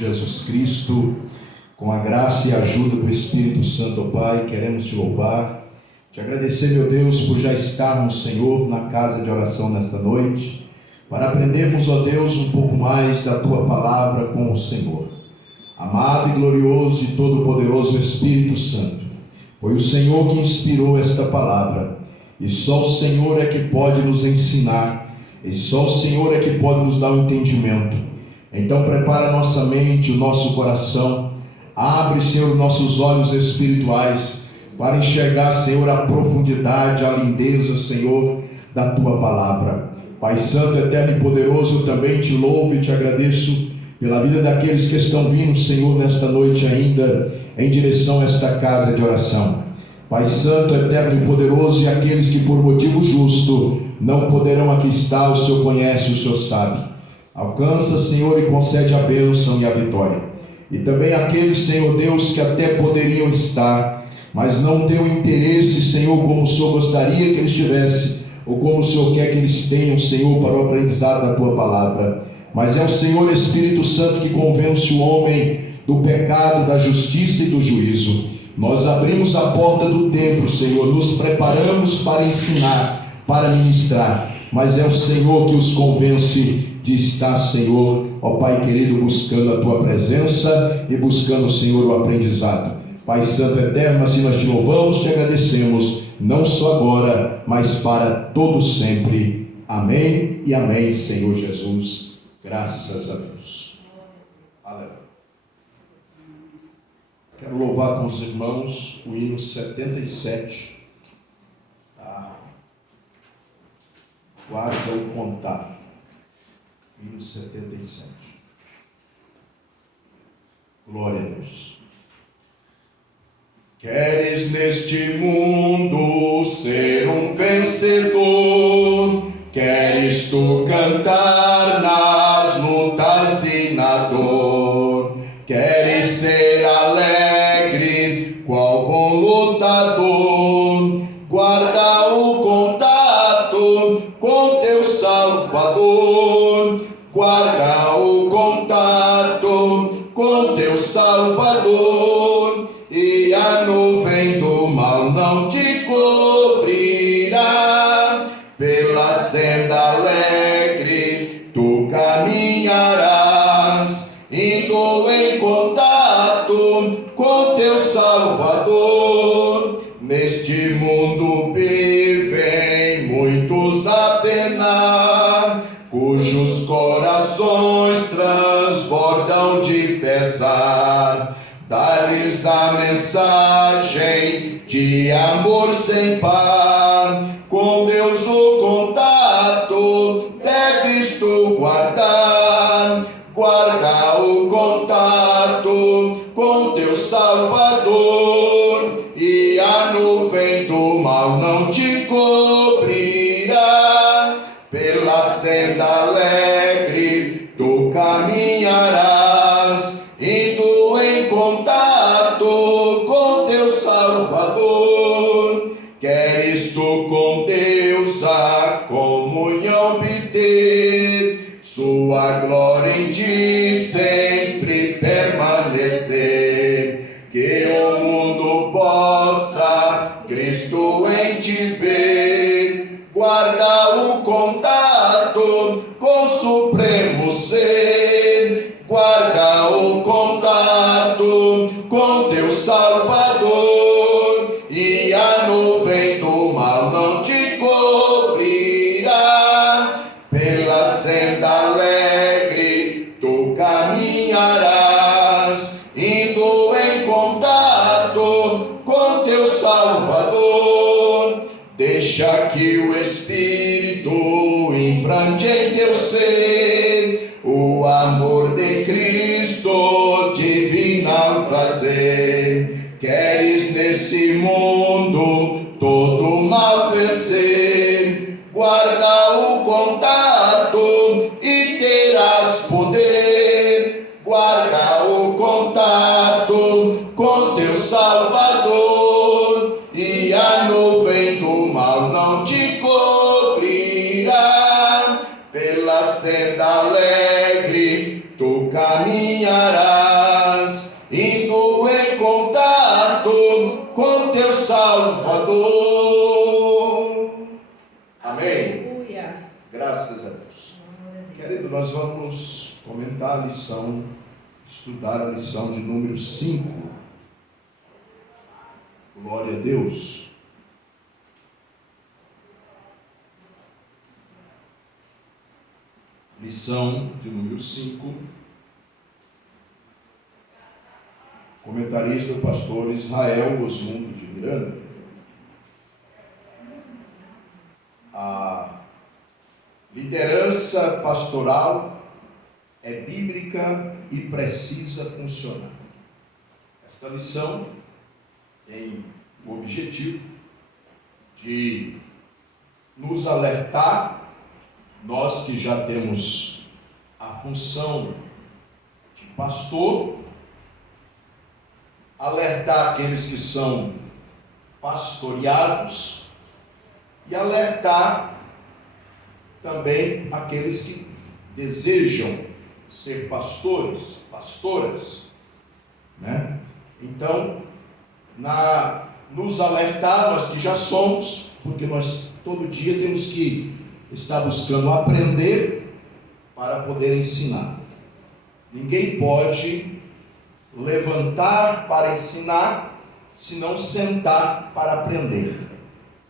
Jesus Cristo, com a graça e a ajuda do Espírito Santo, Pai, queremos te louvar, te agradecer, meu Deus, por já estarmos, Senhor, na casa de oração nesta noite, para aprendermos, ó Deus, um pouco mais da Tua palavra com o Senhor. Amado e glorioso e todo-poderoso Espírito Santo, foi o Senhor que inspirou esta palavra, e só o Senhor é que pode nos ensinar, e só o Senhor é que pode nos dar o entendimento. Então prepara a nossa mente, o nosso coração, abre, Senhor, nossos olhos espirituais, para enxergar, Senhor, a profundidade, a lindeza, Senhor, da Tua palavra. Pai Santo, eterno e poderoso, eu também te louvo e te agradeço pela vida daqueles que estão vindo, Senhor, nesta noite ainda, em direção a esta casa de oração. Pai Santo, eterno e poderoso, e aqueles que por motivo justo não poderão aqui estar, o Senhor conhece, o Senhor sabe. Alcança, Senhor, e concede a bênção e a vitória. E também aqueles, Senhor Deus, que até poderiam estar, mas não têm o interesse, Senhor, como o Senhor gostaria que eles tivessem, ou como o Senhor quer que eles tenham, Senhor, para o aprendizado da Tua palavra. Mas é o Senhor Espírito Santo que convence o homem do pecado, da justiça e do juízo. Nós abrimos a porta do templo, Senhor, nos preparamos para ensinar, para ministrar, mas é o Senhor que os convence de estar, Senhor, ó Pai querido, buscando a Tua presença e buscando, Senhor, o aprendizado. Pai Santo eterno, assim nós te louvamos, te agradecemos, não só agora, mas para todo sempre. Amém e amém, Senhor Jesus. Graças a Deus. Aleluia. Quero louvar com os irmãos o hino 77. Tá? Guarda o contato. Hino 77. Glória a Deus. Queres neste mundo ser um vencedor? Queres tu cantar nas lutas e na dor? Queres ser alegre, qual bom lutador? Guarda o contato com teu Salvador. Guarda o contato com teu Salvador, e a nuvem do mal não te cobrirá. Pela senda alegre tu caminharás, indo em contato com teu Salvador. Neste mundo vivem muitos a penar, cujos corações transbordam de pesar. Dá-lhes a mensagem de amor sem par. Com Deus o contato deves tu guardar. Guarda o contato com teu Salvador, e a nuvem do mal não te cobrirá. Pela senda alegre tu caminharás, indo em contato com teu Salvador. Queres tu com Deus a comunhão obter, sua glória em ti sempre permanecer. Que o mundo possa Cristo em ti ver. Guarda o contato com o supremo ser. Guarda o contato com teu Salvador, e a nuvem do mal não te cobrirá. Pela senda alegre tu caminharás, indo em contato com teu Salvador. Deixa que o Espírito implante em teu ser o amor de Cristo, divino prazer. Queres nesse mundo todo mal vencer? Guarda o contato e terás poder. Guarda o contato com teu Salvador, e a nuvem do mal não te cobrirá. Pela senda alegre tu caminharás, caminharás, indo em contato com teu Salvador. Amém. Aleluia. Graças a Deus. Querido, nós vamos comentar a lição, estudar a lição de número 5. Glória a Deus. Lição de número 5. Comentarista do pastor Israel Osmundo de Miranda. A liderança pastoral é bíblica e precisa funcionar. Esta lição tem o objetivo de nos alertar, nós que já temos a função de pastor, alertar aqueles que são pastoreados e alertar também aqueles que desejam ser pastores, pastoras, né? Então, nos alertar, nós que já somos, porque nós todo dia temos que estar buscando aprender para poder ensinar. Ninguém pode levantar para ensinar, se não sentar para aprender.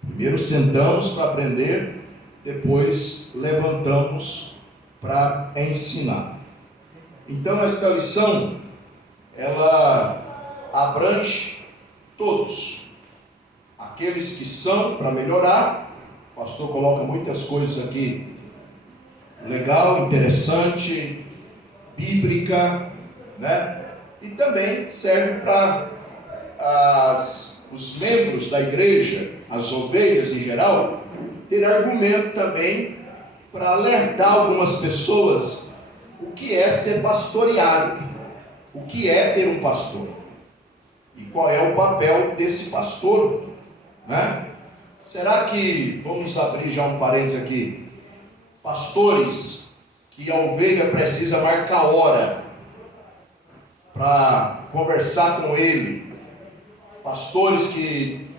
Primeiro sentamos para aprender, depois levantamos para ensinar. Então esta lição, ela abrange todos, aqueles que são para melhorar. O pastor coloca muitas coisas aqui, legal, interessante, bíblica, né? E também serve para os membros da igreja, as ovelhas em geral, ter argumento também para alertar algumas pessoas o que é ser pastoreado, o que é ter um pastor e qual é o papel desse pastor, né? Será que, vamos abrir já um parênteses aqui, pastores que a ovelha precisa marcar hora para conversar com ele, pastores que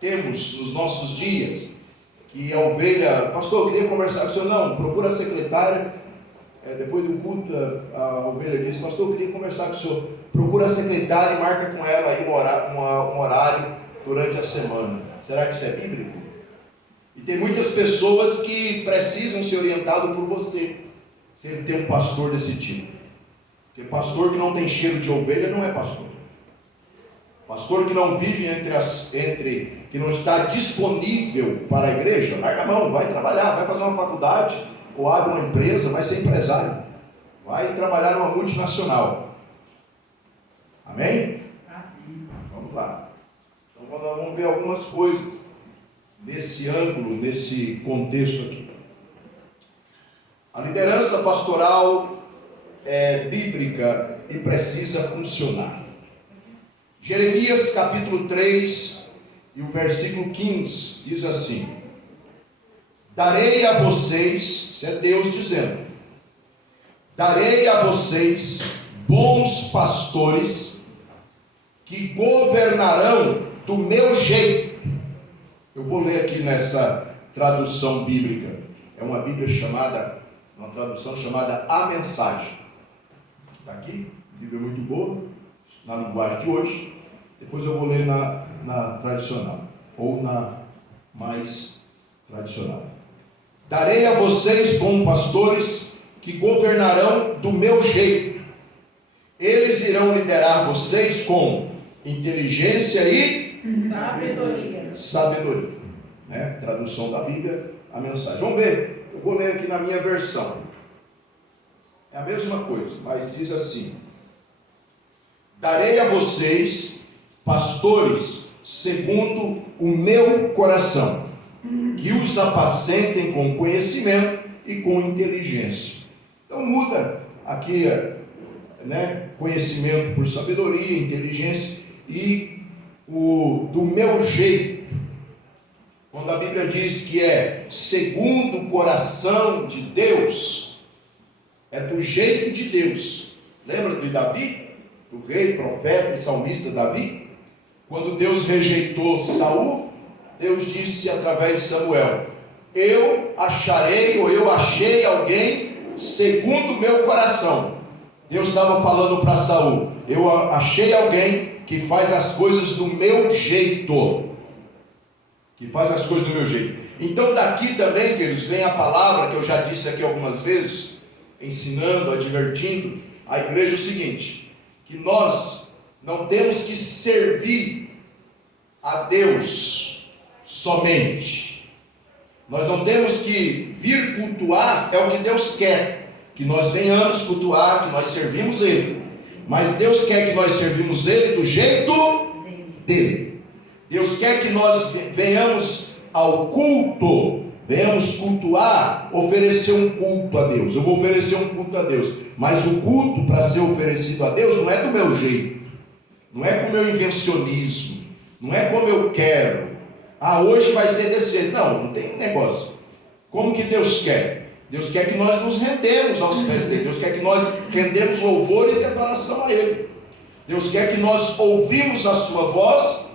temos nos nossos dias, que a ovelha, pastor, eu queria conversar com o senhor, não, procura a secretária, depois do culto a ovelha diz, pastor, eu queria conversar com o senhor, procura a secretária e marca com ela aí um horário durante a semana. Será que isso é bíblico? E tem muitas pessoas que precisam ser orientadas por você, se ele tem um pastor desse tipo. Porque pastor que não tem cheiro de ovelha não é pastor. Pastor que não vive que não está disponível para a igreja, larga a mão, vai trabalhar, vai fazer uma faculdade, ou abre uma empresa, vai ser empresário, vai trabalhar numa multinacional. Amém? Vamos lá. Então nós vamos ver algumas coisas nesse ângulo, nesse contexto aqui. A liderança pastoral é bíblica e precisa funcionar. Jeremias capítulo 3 e o versículo 15 diz assim: darei a vocês, isso é Deus dizendo, darei a vocês bons pastores que governarão do meu jeito. Eu vou ler aqui nessa tradução bíblica, é uma tradução chamada A Mensagem. Está aqui, Bíblia muito boa, na linguagem de hoje. Depois eu vou ler na tradicional, ou na mais tradicional. Darei a vocês bons pastores que governarão do meu jeito. Eles irão liderar vocês com inteligência e sabedoria. Né? Tradução da Bíblia, a mensagem. Vamos ver, eu vou ler aqui na minha versão. É a mesma coisa, mas diz assim: darei a vocês pastores segundo o meu coração, que os apacentem com conhecimento e com inteligência. Então muda aqui, né, conhecimento por sabedoria, inteligência e do meu jeito. Quando a Bíblia diz que é segundo o coração de Deus, é do jeito de Deus. Lembra de Davi? Do rei, profeta e salmista Davi? Quando Deus rejeitou Saul, Deus disse através de Samuel: eu acharei, ou eu achei alguém segundo o meu coração. Deus estava falando para Saul: eu achei alguém que faz as coisas do meu jeito. Que faz as coisas do meu jeito. Então daqui também, queridos, vem a palavra que eu já disse aqui algumas vezes, ensinando, advertindo a igreja o seguinte: que nós não temos que servir a Deus somente. Nós não temos que vir cultuar, é o que Deus quer, que nós venhamos cultuar, que nós servimos Ele. Mas Deus quer que nós servimos Ele do jeito dele. Deus quer que nós venhamos ao culto, venhamos cultuar, oferecer um culto a Deus. Eu vou oferecer um culto a Deus, mas o culto para ser oferecido a Deus não é do meu jeito, não é com o meu invencionismo, não é como eu quero. Hoje vai ser desse jeito. Não tem negócio. Como que Deus quer? Deus quer que nós nos rendemos aos pés dele. Deus quer que nós rendemos louvores e adoração a Ele. Deus quer que nós ouvimos a sua voz,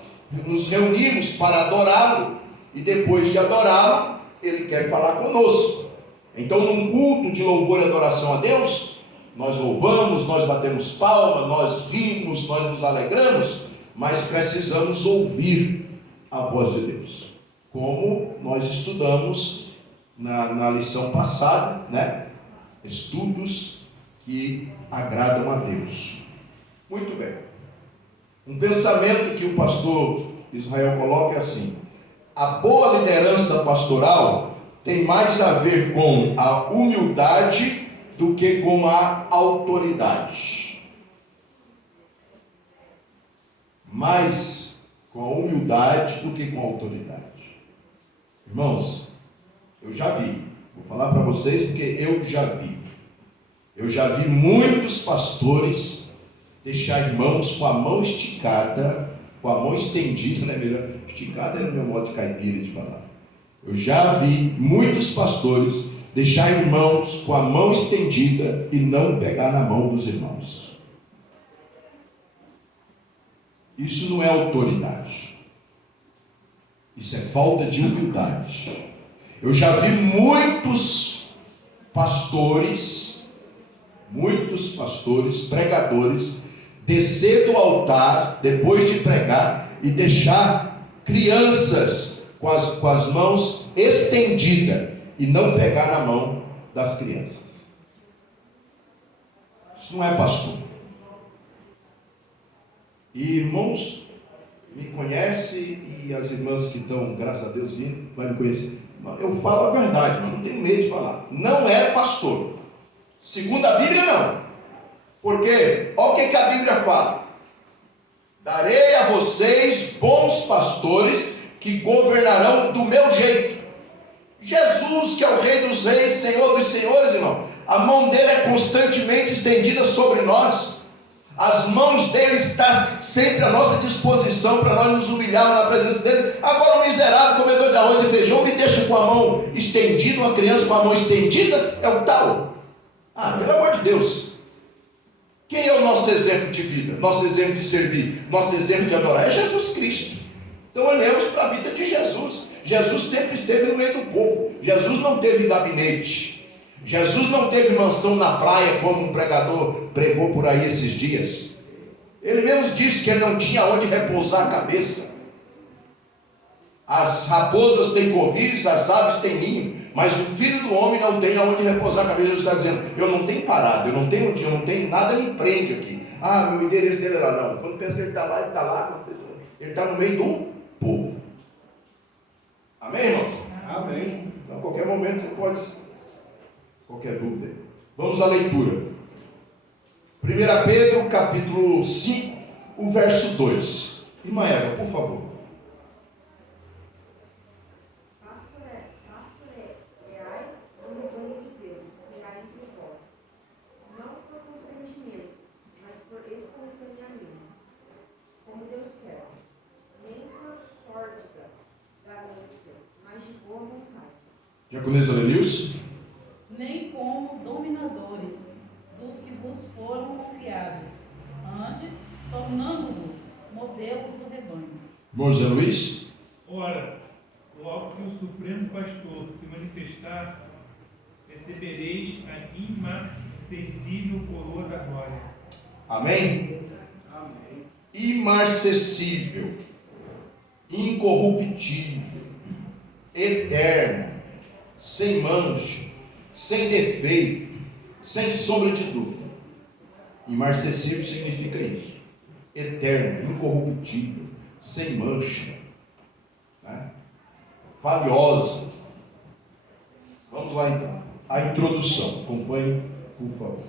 nos reunimos para adorá-lo, e depois de adorá-lo, Ele quer falar conosco. Então, num culto de louvor e adoração a Deus, nós louvamos, nós batemos palma, nós rimos, nós nos alegramos, mas precisamos ouvir a voz de Deus, como nós estudamos na lição passada, né? Estudos que agradam a Deus. Muito bem. Um pensamento que o pastor Israel coloca é assim: a boa liderança pastoral tem mais a ver com a humildade do que com a autoridade. Mais com a humildade do que com a autoridade. Irmãos, eu já vi, vou falar para vocês porque eu já vi muitos pastores deixar irmãos com a mão esticada, com a mão estendida, né? Melhor, esticada é o meu modo de caipira de falar. Eu já vi muitos pastores deixar irmãos com a mão estendida e não pegar na mão dos irmãos. Isso não é autoridade. Isso é falta de humildade. Eu já vi muitos pastores, pregadores, descer do altar depois de pregar e deixar crianças com as mãos estendidas e não pegar na mão das crianças. Isso não é pastor. E irmãos, me conhece, e as irmãs que estão, graças a Deus, vindo, vai me conhecer. Eu falo a verdade, mas não tenho medo de falar. Não é pastor. Segundo a Bíblia, não. Porque, olha o que a Bíblia fala: darei a vocês bons pastores que governarão do meu jeito. Jesus, que é o Rei dos Reis, Senhor dos Senhores, irmão, a mão dele é constantemente estendida sobre nós. As mãos dele estão sempre à nossa disposição para nós nos humilharmos na presença dele. Agora o miserável comedor de arroz e feijão me deixa com a mão estendida, uma criança com a mão estendida, é o tal. Pelo amor de Deus. Quem é o nosso exemplo de vida? Nosso exemplo de servir? Nosso exemplo de adorar? É Jesus Cristo. Então olhemos para a vida de Jesus. Jesus sempre esteve no meio do povo. Jesus não teve gabinete. Jesus não teve mansão na praia, como um pregador pregou por aí esses dias. Ele mesmo disse que ele não tinha onde repousar a cabeça. As raposas têm covis, as aves têm ninho, mas o filho do homem não tem aonde repousar a cabeça. Jesus está dizendo: eu não tenho parado, eu não tenho dia, eu não tenho nada me prende aqui. Meu endereço dele é lá. Não, quando pensa que ele está lá, ele está lá. Ele está no meio do povo. Amém, irmãos? Amém. Então, a qualquer momento você pode... Qualquer dúvida? Vamos à leitura. 1 Pedro, capítulo 5, o verso 2. Irmã Eva, por favor. Pastoreai o rebanho de Deus, que há entre vós, não por constrangimento, mas por espontaneamente, como Deus quer, nem por sórdida ganância, mas de boa vontade. Diaconisa Lenilson. Nem como dominadores dos que vos foram confiados Irmão José Luiz? Ora, logo que o Supremo Pastor se manifestar, recebereis a imarcessível coroa da glória. Amém? Amém. Imarcessível, incorruptível, eterno, sem mancha, sem defeito, sem sombra de dúvida. Imarcessível significa isso. Eterno, incorruptível, sem mancha, né? Valiosa. Vamos lá então. A introdução. Acompanhe, por favor.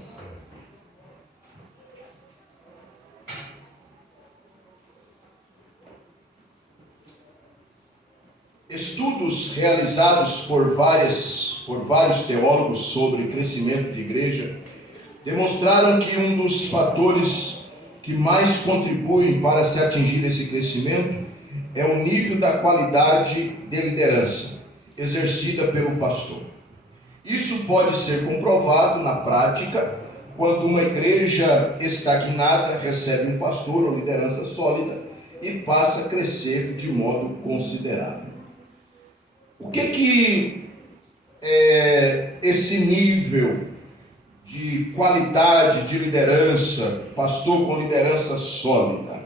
Estudos realizados por vários teólogos sobre crescimento de igreja demonstraram que um dos fatores que mais contribuem para se atingir esse crescimento é o nível da qualidade de liderança exercida pelo pastor. Isso pode ser comprovado na prática quando uma igreja estagnada recebe um pastor ou liderança sólida e passa a crescer de modo considerável. O que é esse nível de qualidade de liderança, pastor com liderança sólida?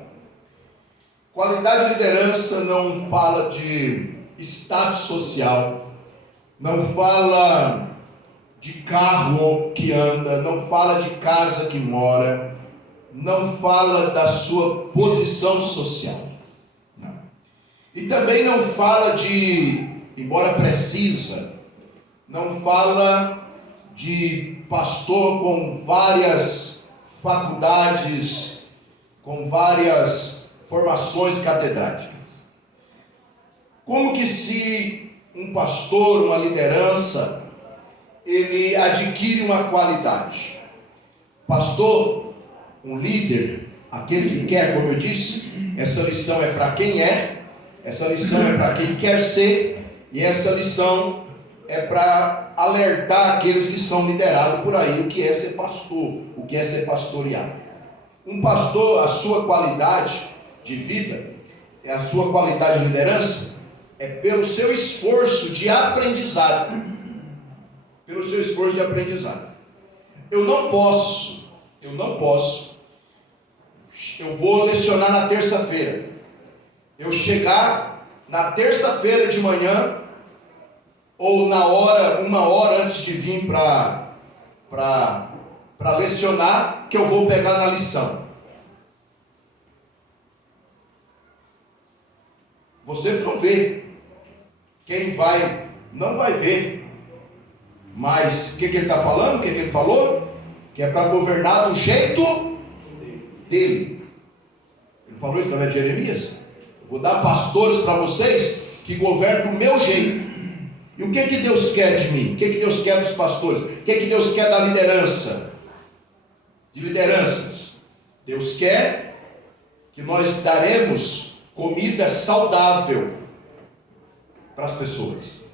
Qualidade de liderança não fala de status social, não fala de carro que anda, não fala de casa que mora, não fala da sua posição social. Não. E também não fala de, embora precisa, não fala de pastor com várias faculdades, com várias formações catedráticas. Como que se um pastor, uma liderança, ele adquire uma qualidade? Pastor, um líder, aquele que quer, como eu disse, essa lição é para quem é, essa lição é para quem quer ser, e essa lição é para alertar aqueles que são liderados por aí o que é ser pastor, o que é ser pastoreado. Um pastor, a sua qualidade de vida, a sua qualidade de liderança, é pelo seu esforço de aprendizado. Pelo seu esforço de aprendizado. Eu vou lecionar na terça-feira. Eu chegar na terça-feira de manhã, ou na hora, uma hora antes de vir para lecionar, que eu vou pegar na lição. Você não vê. Quem vai, não vai ver. Mas o que ele está falando? O que ele falou? Que é para governar do jeito dele. Ele falou isso através de Jeremias. Eu vou dar pastores para vocês que governam do meu jeito. E o que Deus quer de mim? O que Deus quer dos pastores? O que Deus quer da liderança? De lideranças. Deus quer que nós daremos comida saudável para as pessoas.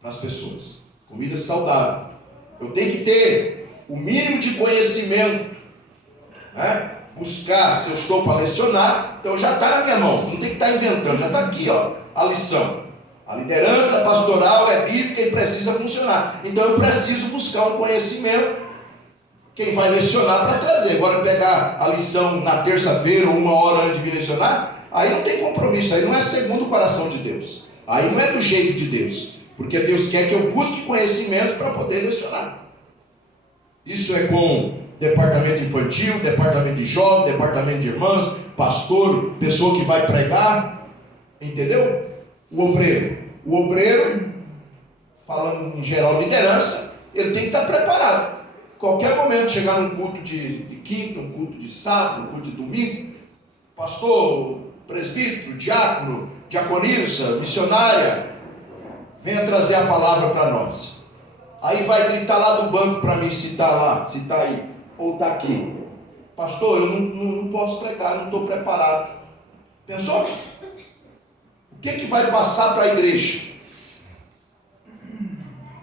Para as pessoas. Comida saudável. Eu tenho que ter o mínimo de conhecimento, né? Buscar, se eu estou para lecionar, então já está na minha mão, não tem que estar inventando, já está aqui, ó, a lição. A liderança pastoral é bíblica e precisa funcionar. Então eu preciso buscar um conhecimento. Quem vai lecionar para trazer. Agora pegar a lição na terça-feira ou uma hora antes de vir lecionar, aí não tem compromisso, aí não é segundo o coração de Deus. Aí não é do jeito de Deus. Porque Deus quer que eu busque conhecimento para poder lecionar. Isso é com departamento infantil, departamento de jovem, departamento de irmãs, pastor, pessoa que vai pregar. Entendeu? O obreiro, falando em geral liderança, ele tem que estar preparado. Qualquer momento, chegar num culto de quinta, um culto de sábado, um culto de domingo, pastor, presbítero, diácono, diaconisa, missionária, venha trazer a palavra para nós. Aí vai gritar lá do banco para mim, se está aí, ou está aqui. Pastor, eu não posso pregar, não estou preparado. Pensou? O que vai passar para a igreja?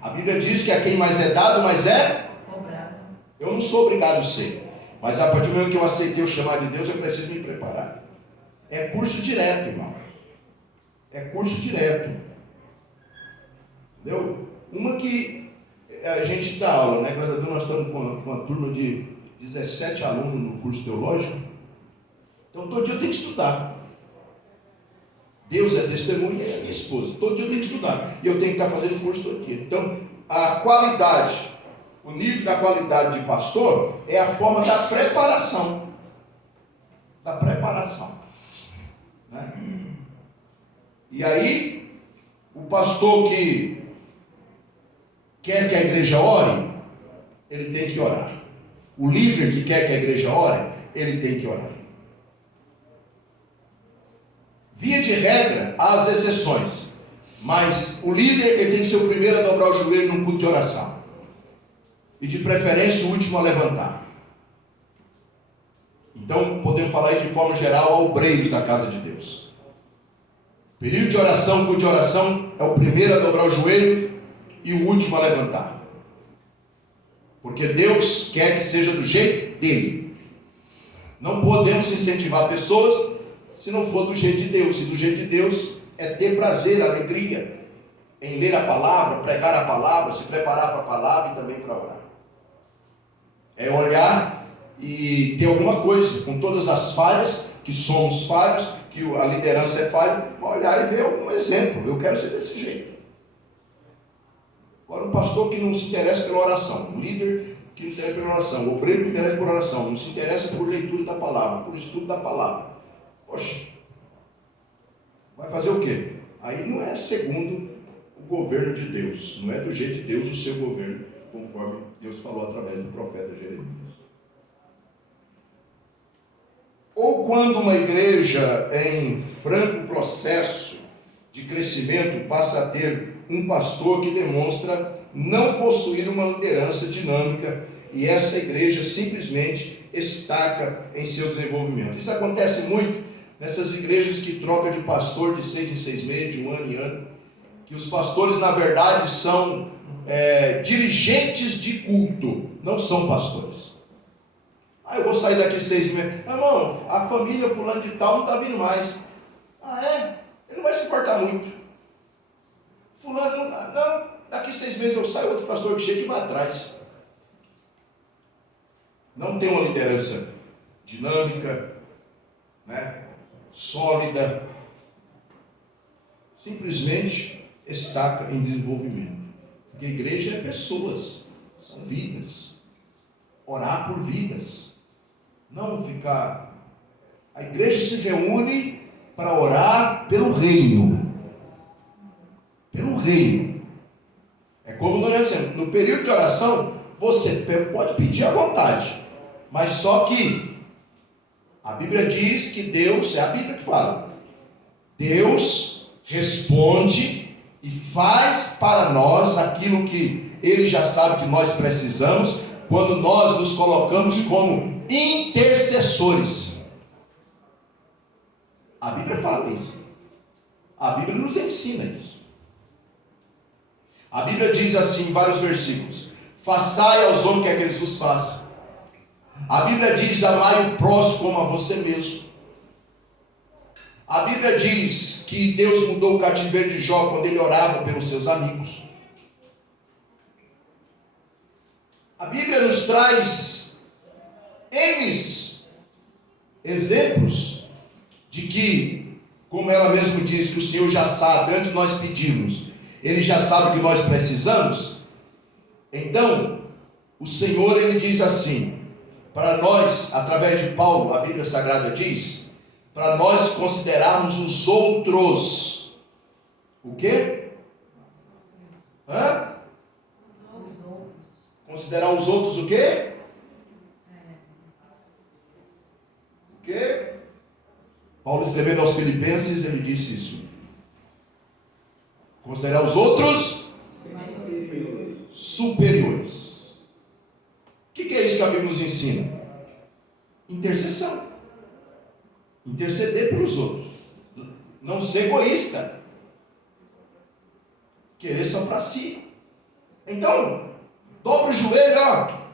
A Bíblia diz que a quem mais é dado, mais é cobrado. Eu não sou obrigado a ser, mas a partir do momento que eu aceitei o chamado de Deus, eu preciso me preparar. É curso direto, irmão. É curso direto. Entendeu? Uma que a gente dá aula, né? Graças a Deus nós estamos com uma turma de 17 alunos no curso teológico. Então todo dia eu tenho que estudar. Deus é testemunha e é minha esposa. Todo dia eu tenho que estudar. E eu tenho que estar fazendo curso todo dia. Então, a qualidade, o nível da qualidade de pastor é a forma da preparação. Da preparação. Né? E aí, o pastor que quer que a igreja ore, ele tem que orar. O líder que quer que a igreja ore, ele tem que orar. Via de regra, há as exceções. Mas o líder, ele tem que ser o primeiro a dobrar o joelho num culto de oração. E de preferência o último a levantar. Então, podemos falar aí de forma geral a obreiros da casa de Deus. Período de oração, culto de oração, é o primeiro a dobrar o joelho e o último a levantar. Porque Deus quer que seja do jeito dele. Não podemos incentivar pessoas se não for do jeito de Deus. E do jeito de Deus é ter prazer, alegria em ler a palavra, pregar a palavra, se preparar para a palavra e também para orar. É olhar e ter alguma coisa, com todas as falhas, que somos falhos, que a liderança é falha, olhar e ver algum exemplo. Eu quero ser desse jeito. Agora, um pastor que não se interessa pela oração, um líder que não se interessa pela oração, o obreiro que não se interessa por oração, não se interessa por leitura da palavra, por estudo da palavra. Poxa, vai fazer o quê? Aí não é segundo o governo de Deus, não é do jeito de Deus o seu governo, conforme Deus falou através do profeta Jeremias. Ou quando uma igreja em franco processo de crescimento passa a ter um pastor que demonstra não possuir uma liderança dinâmica e essa igreja simplesmente estaca em seu desenvolvimento. Isso acontece muito nessas igrejas que trocam de pastor de 6 em 6 meses, de ano em ano, que os pastores na verdade são dirigentes de culto, não são pastores. Eu vou sair daqui 6 meses. Irmão, a família fulano de tal não está vindo mais. Ele não vai suportar muito. Fulano não, daqui 6 meses eu saio, outro pastor que chega e vai atrás. Não tem uma liderança dinâmica, né, sólida, simplesmente estaca em desenvolvimento. Porque a igreja é pessoas, são vidas. Orar por vidas. Não ficar. A igreja se reúne para orar pelo reino. Pelo reino. É como nós já dissemos, no período de oração, você pode pedir à vontade. Mas só que a Bíblia diz que Deus, é a Bíblia que fala, Deus responde e faz para nós aquilo que Ele já sabe que nós precisamos, quando nós nos colocamos como intercessores. A Bíblia fala isso. A Bíblia nos ensina isso. A Bíblia diz assim em vários versículos: façai aos homens o que é que eles vos façam. A Bíblia diz: amai o próximo como a você mesmo. A Bíblia diz que Deus mudou o cativeiro de Jó quando ele orava pelos seus amigos. A Bíblia nos traz N exemplos de que, como ela mesmo diz, que o Senhor já sabe, antes de nós pedirmos, Ele já sabe o que nós precisamos. Então, o Senhor, Ele diz assim, para nós, através de Paulo, a Bíblia Sagrada diz, para nós considerarmos os outros, o quê? Considerar os outros o quê? O quê? Paulo escrevendo aos Filipenses, ele disse isso. Considerar os outros superiores. O que é isso que a Bíblia nos ensina? Intercessão. Interceder pelos outros. Não ser egoísta. Querer só para si. Então, dobra o joelho,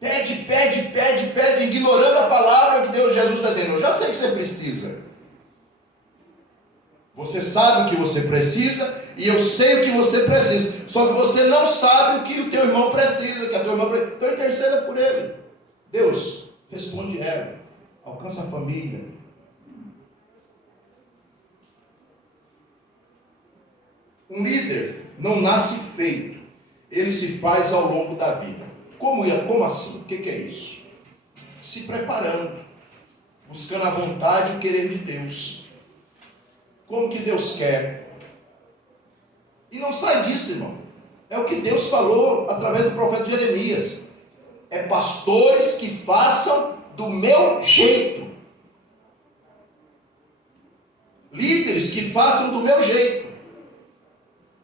pede, ignorando a palavra que Jesus está dizendo. Eu já sei que você precisa, Você sabe o que você precisa e eu sei o que você precisa. Só que você não sabe o que o teu irmão precisa, que a tua irmã precisa. Então interceda por ele. Deus, responde ela. Alcança a família. Um líder não nasce feito. Ele se faz ao longo da vida. Como assim? O que é isso? Se preparando. Buscando a vontade e o querer de Deus. Como que Deus quer. E não sai disso, irmão. É o que Deus falou através do profeta Jeremias. É pastores que façam do meu jeito. Líderes que façam do meu jeito.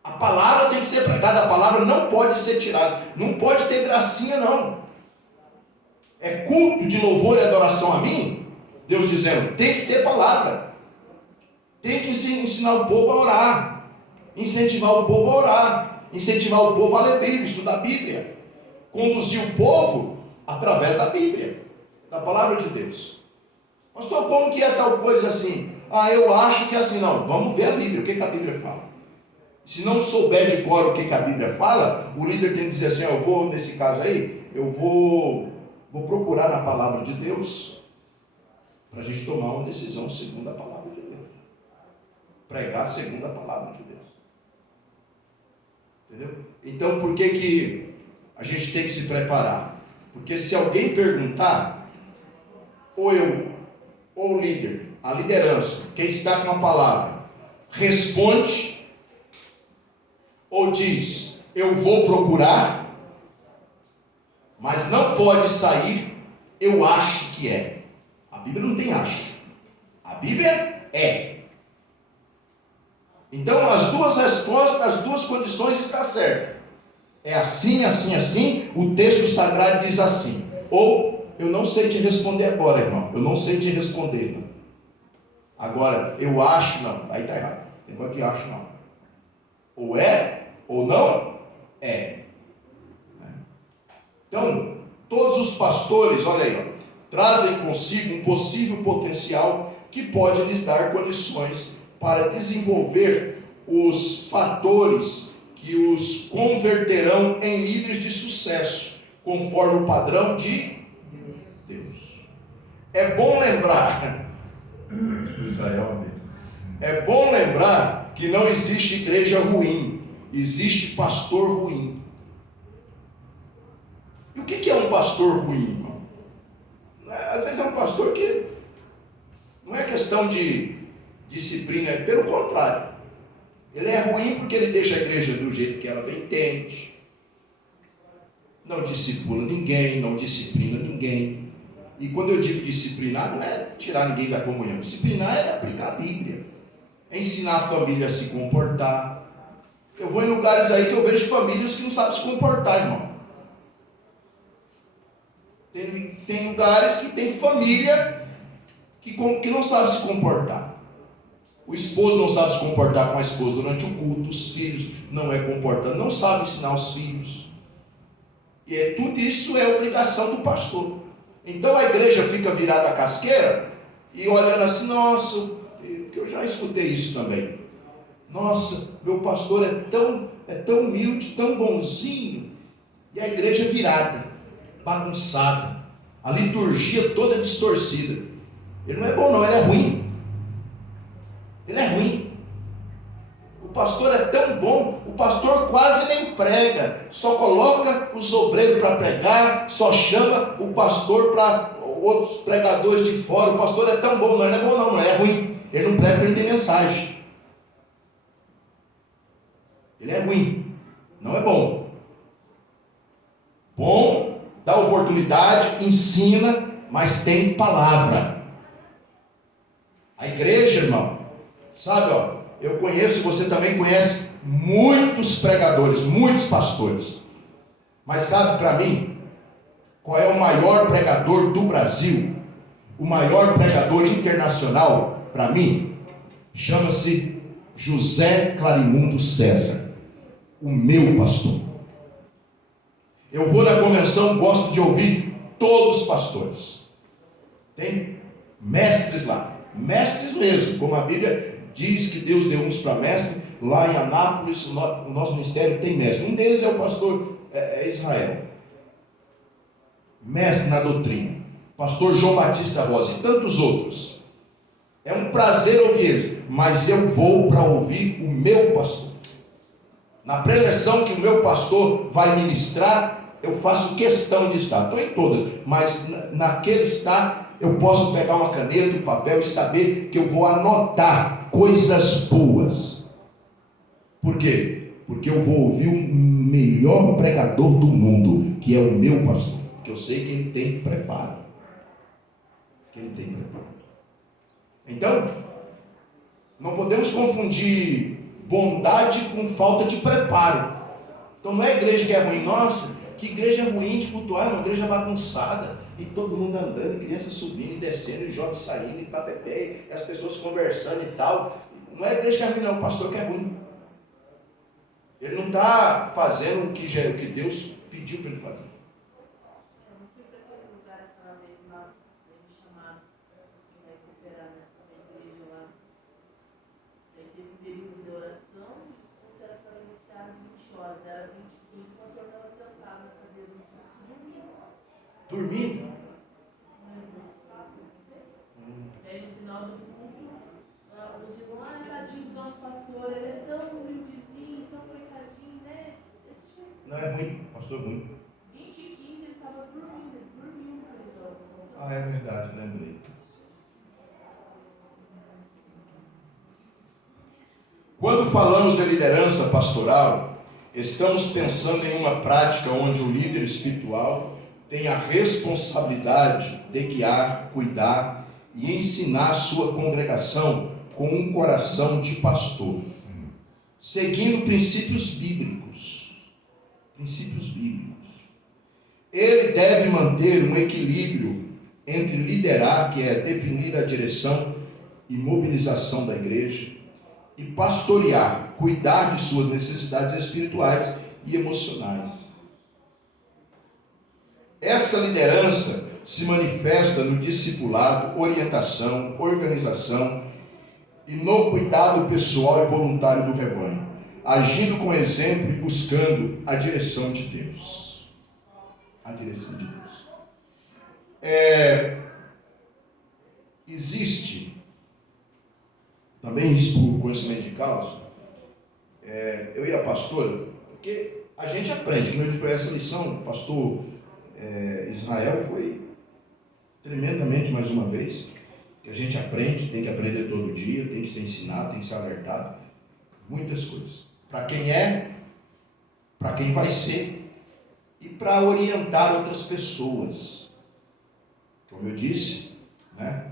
A palavra tem que ser pregada. A palavra não pode ser tirada. Não pode ter gracinha, não. É culto de louvor e adoração a mim. Deus dizendo, tem que ter palavra. Tem que ensinar o povo a orar, incentivar o povo a orar, incentivar o povo a ler Bíblia, estudar a Bíblia, conduzir o povo através da Bíblia, da palavra de Deus. Pastor, como que é tal coisa assim? Eu acho que é assim. Não, vamos ver a Bíblia, o que a Bíblia fala. Se não souber de cor o que a Bíblia fala, o líder tem que dizer assim, eu vou, nesse caso aí, eu vou procurar na palavra de Deus, para a gente tomar uma decisão segundo a palavra de Deus. Pregar segundo a palavra de Deus. Entendeu? Então, por que a gente tem que se preparar? Porque se alguém perguntar, ou eu, ou o líder, a liderança, quem está com a palavra, responde, ou diz, eu vou procurar, mas não pode sair, eu acho que é. A Bíblia não tem acho. A Bíblia é. Então, as duas respostas, as duas condições estão certas. É assim, assim, assim, o texto sagrado diz assim. Ou, eu não sei te responder agora, irmão. Eu não sei te responder, não. Agora, eu acho, não. Aí está errado. Tem negócio de acho, não. Ou é, ou não é. Então, todos os pastores, olha aí, ó, trazem consigo um possível potencial que pode lhes dar condições para desenvolver os fatores que os converterão em líderes de sucesso, conforme o padrão de Deus. É bom lembrar, Israel é bom lembrar que não existe igreja ruim, existe pastor ruim. E o que é um pastor ruim, irmão? Às vezes é um pastor que não é questão de disciplina, pelo contrário, ele é ruim porque ele deixa a igreja do jeito que ela bem entende, não discipula ninguém, não disciplina ninguém. E quando eu digo disciplinar, não é tirar ninguém da comunhão. Disciplinar é aplicar a Bíblia, é ensinar a família a se comportar. Eu vou em lugares aí que eu vejo famílias que não sabem se comportar, irmão. Tem lugares que tem família que não sabe se comportar. O esposo não sabe se comportar com a esposa durante o culto, os filhos não é comportando, não sabe ensinar os filhos. E tudo isso é obrigação do pastor. Então a igreja fica virada a casqueira e olhando assim, nossa, que eu já escutei isso também. Nossa, meu pastor é tão humilde, tão bonzinho. E a igreja virada, bagunçada, a liturgia toda distorcida. Ele não é bom não, ele é ruim. Ele é ruim. O pastor é tão bom, o pastor quase nem prega, só coloca os obreiros para pregar, só chama o pastor para outros pregadores de fora. O pastor é tão bom, não, ele não é bom não, é ruim. Ele não prega porque ele tem mensagem. Ele é ruim, não é bom. Bom, dá oportunidade, ensina, mas tem palavra. A igreja, irmão, sabe, ó, eu conheço, você também conhece muitos pregadores, muitos pastores. Mas sabe para mim, qual é o maior pregador do Brasil? O maior pregador internacional, para mim, chama-se José Clarimundo César, o meu pastor. Eu vou na convenção, gosto de ouvir todos os pastores. Tem mestres lá, mestres mesmo, como a Bíblia diz que Deus deu uns para mestre. Lá em Anápolis, o nosso ministério tem mestre. Um deles é o pastor Israel, mestre na doutrina. Pastor João Batista Rosa e tantos outros. É um prazer ouvir eles, mas eu vou para ouvir o meu pastor. Na preleção que o meu pastor vai ministrar, eu faço questão de estar. Estou em todas, mas naquele estar, eu posso pegar uma caneta, um papel e saber que eu vou anotar coisas boas. Por quê? Porque eu vou ouvir o melhor pregador do mundo, que é o meu pastor. Porque eu sei que ele tem preparo. Então, não podemos confundir bondade com falta de preparo. Então não é a igreja que é ruim. Nossa, que igreja ruim de cultuar, é uma igreja bagunçada, e todo mundo andando, e criança subindo e descendo, e jovens saindo, e papapé, e as pessoas conversando e tal. Não é a igreja que é ruim, não, é o pastor que é ruim. Ele não está fazendo o que Deus pediu para ele fazer. Eu não fui para aquele lugar aquela vez lá, me chamaram para recuperar a igreja lá. Aí teve um período de oração, e o culto era para iniciar às 20 horas, era 20h15, o pastor estava sentado na cadeira do culto, dormindo. Dormindo? Não lembro se foi. E aí no final do culto, os irmãos, tadinho do nosso pastor, ele é tão humildezinho, tão coitadinho, né? Esse tipo. Não é ruim, pastor ruim. 20h15 ele estava dormindo, ele dormiu no período da oração. É verdade, lembrei. Quando falamos de liderança pastoral, estamos pensando em uma prática onde o líder espiritual tem a responsabilidade de guiar, cuidar e ensinar a sua congregação com um coração de pastor, seguindo princípios bíblicos. Ele deve manter um equilíbrio entre liderar, que é definir a direção e mobilização da igreja, e pastorear, cuidar de suas necessidades espirituais e emocionais. Essa liderança se manifesta no discipulado, orientação, organização e no cuidado pessoal e voluntário do rebanho, agindo com exemplo e buscando a direção de Deus. Existe também isso por conhecimento de causa. Eu e a pastora, porque a gente aprende, que nós foi essa lição, o pastor Israel foi tremendamente mais uma vez, que a gente aprende, tem que aprender todo dia, tem que ser ensinado, tem que ser alertado, muitas coisas. Para quem é, para quem vai ser e para orientar outras pessoas. Como eu disse, né?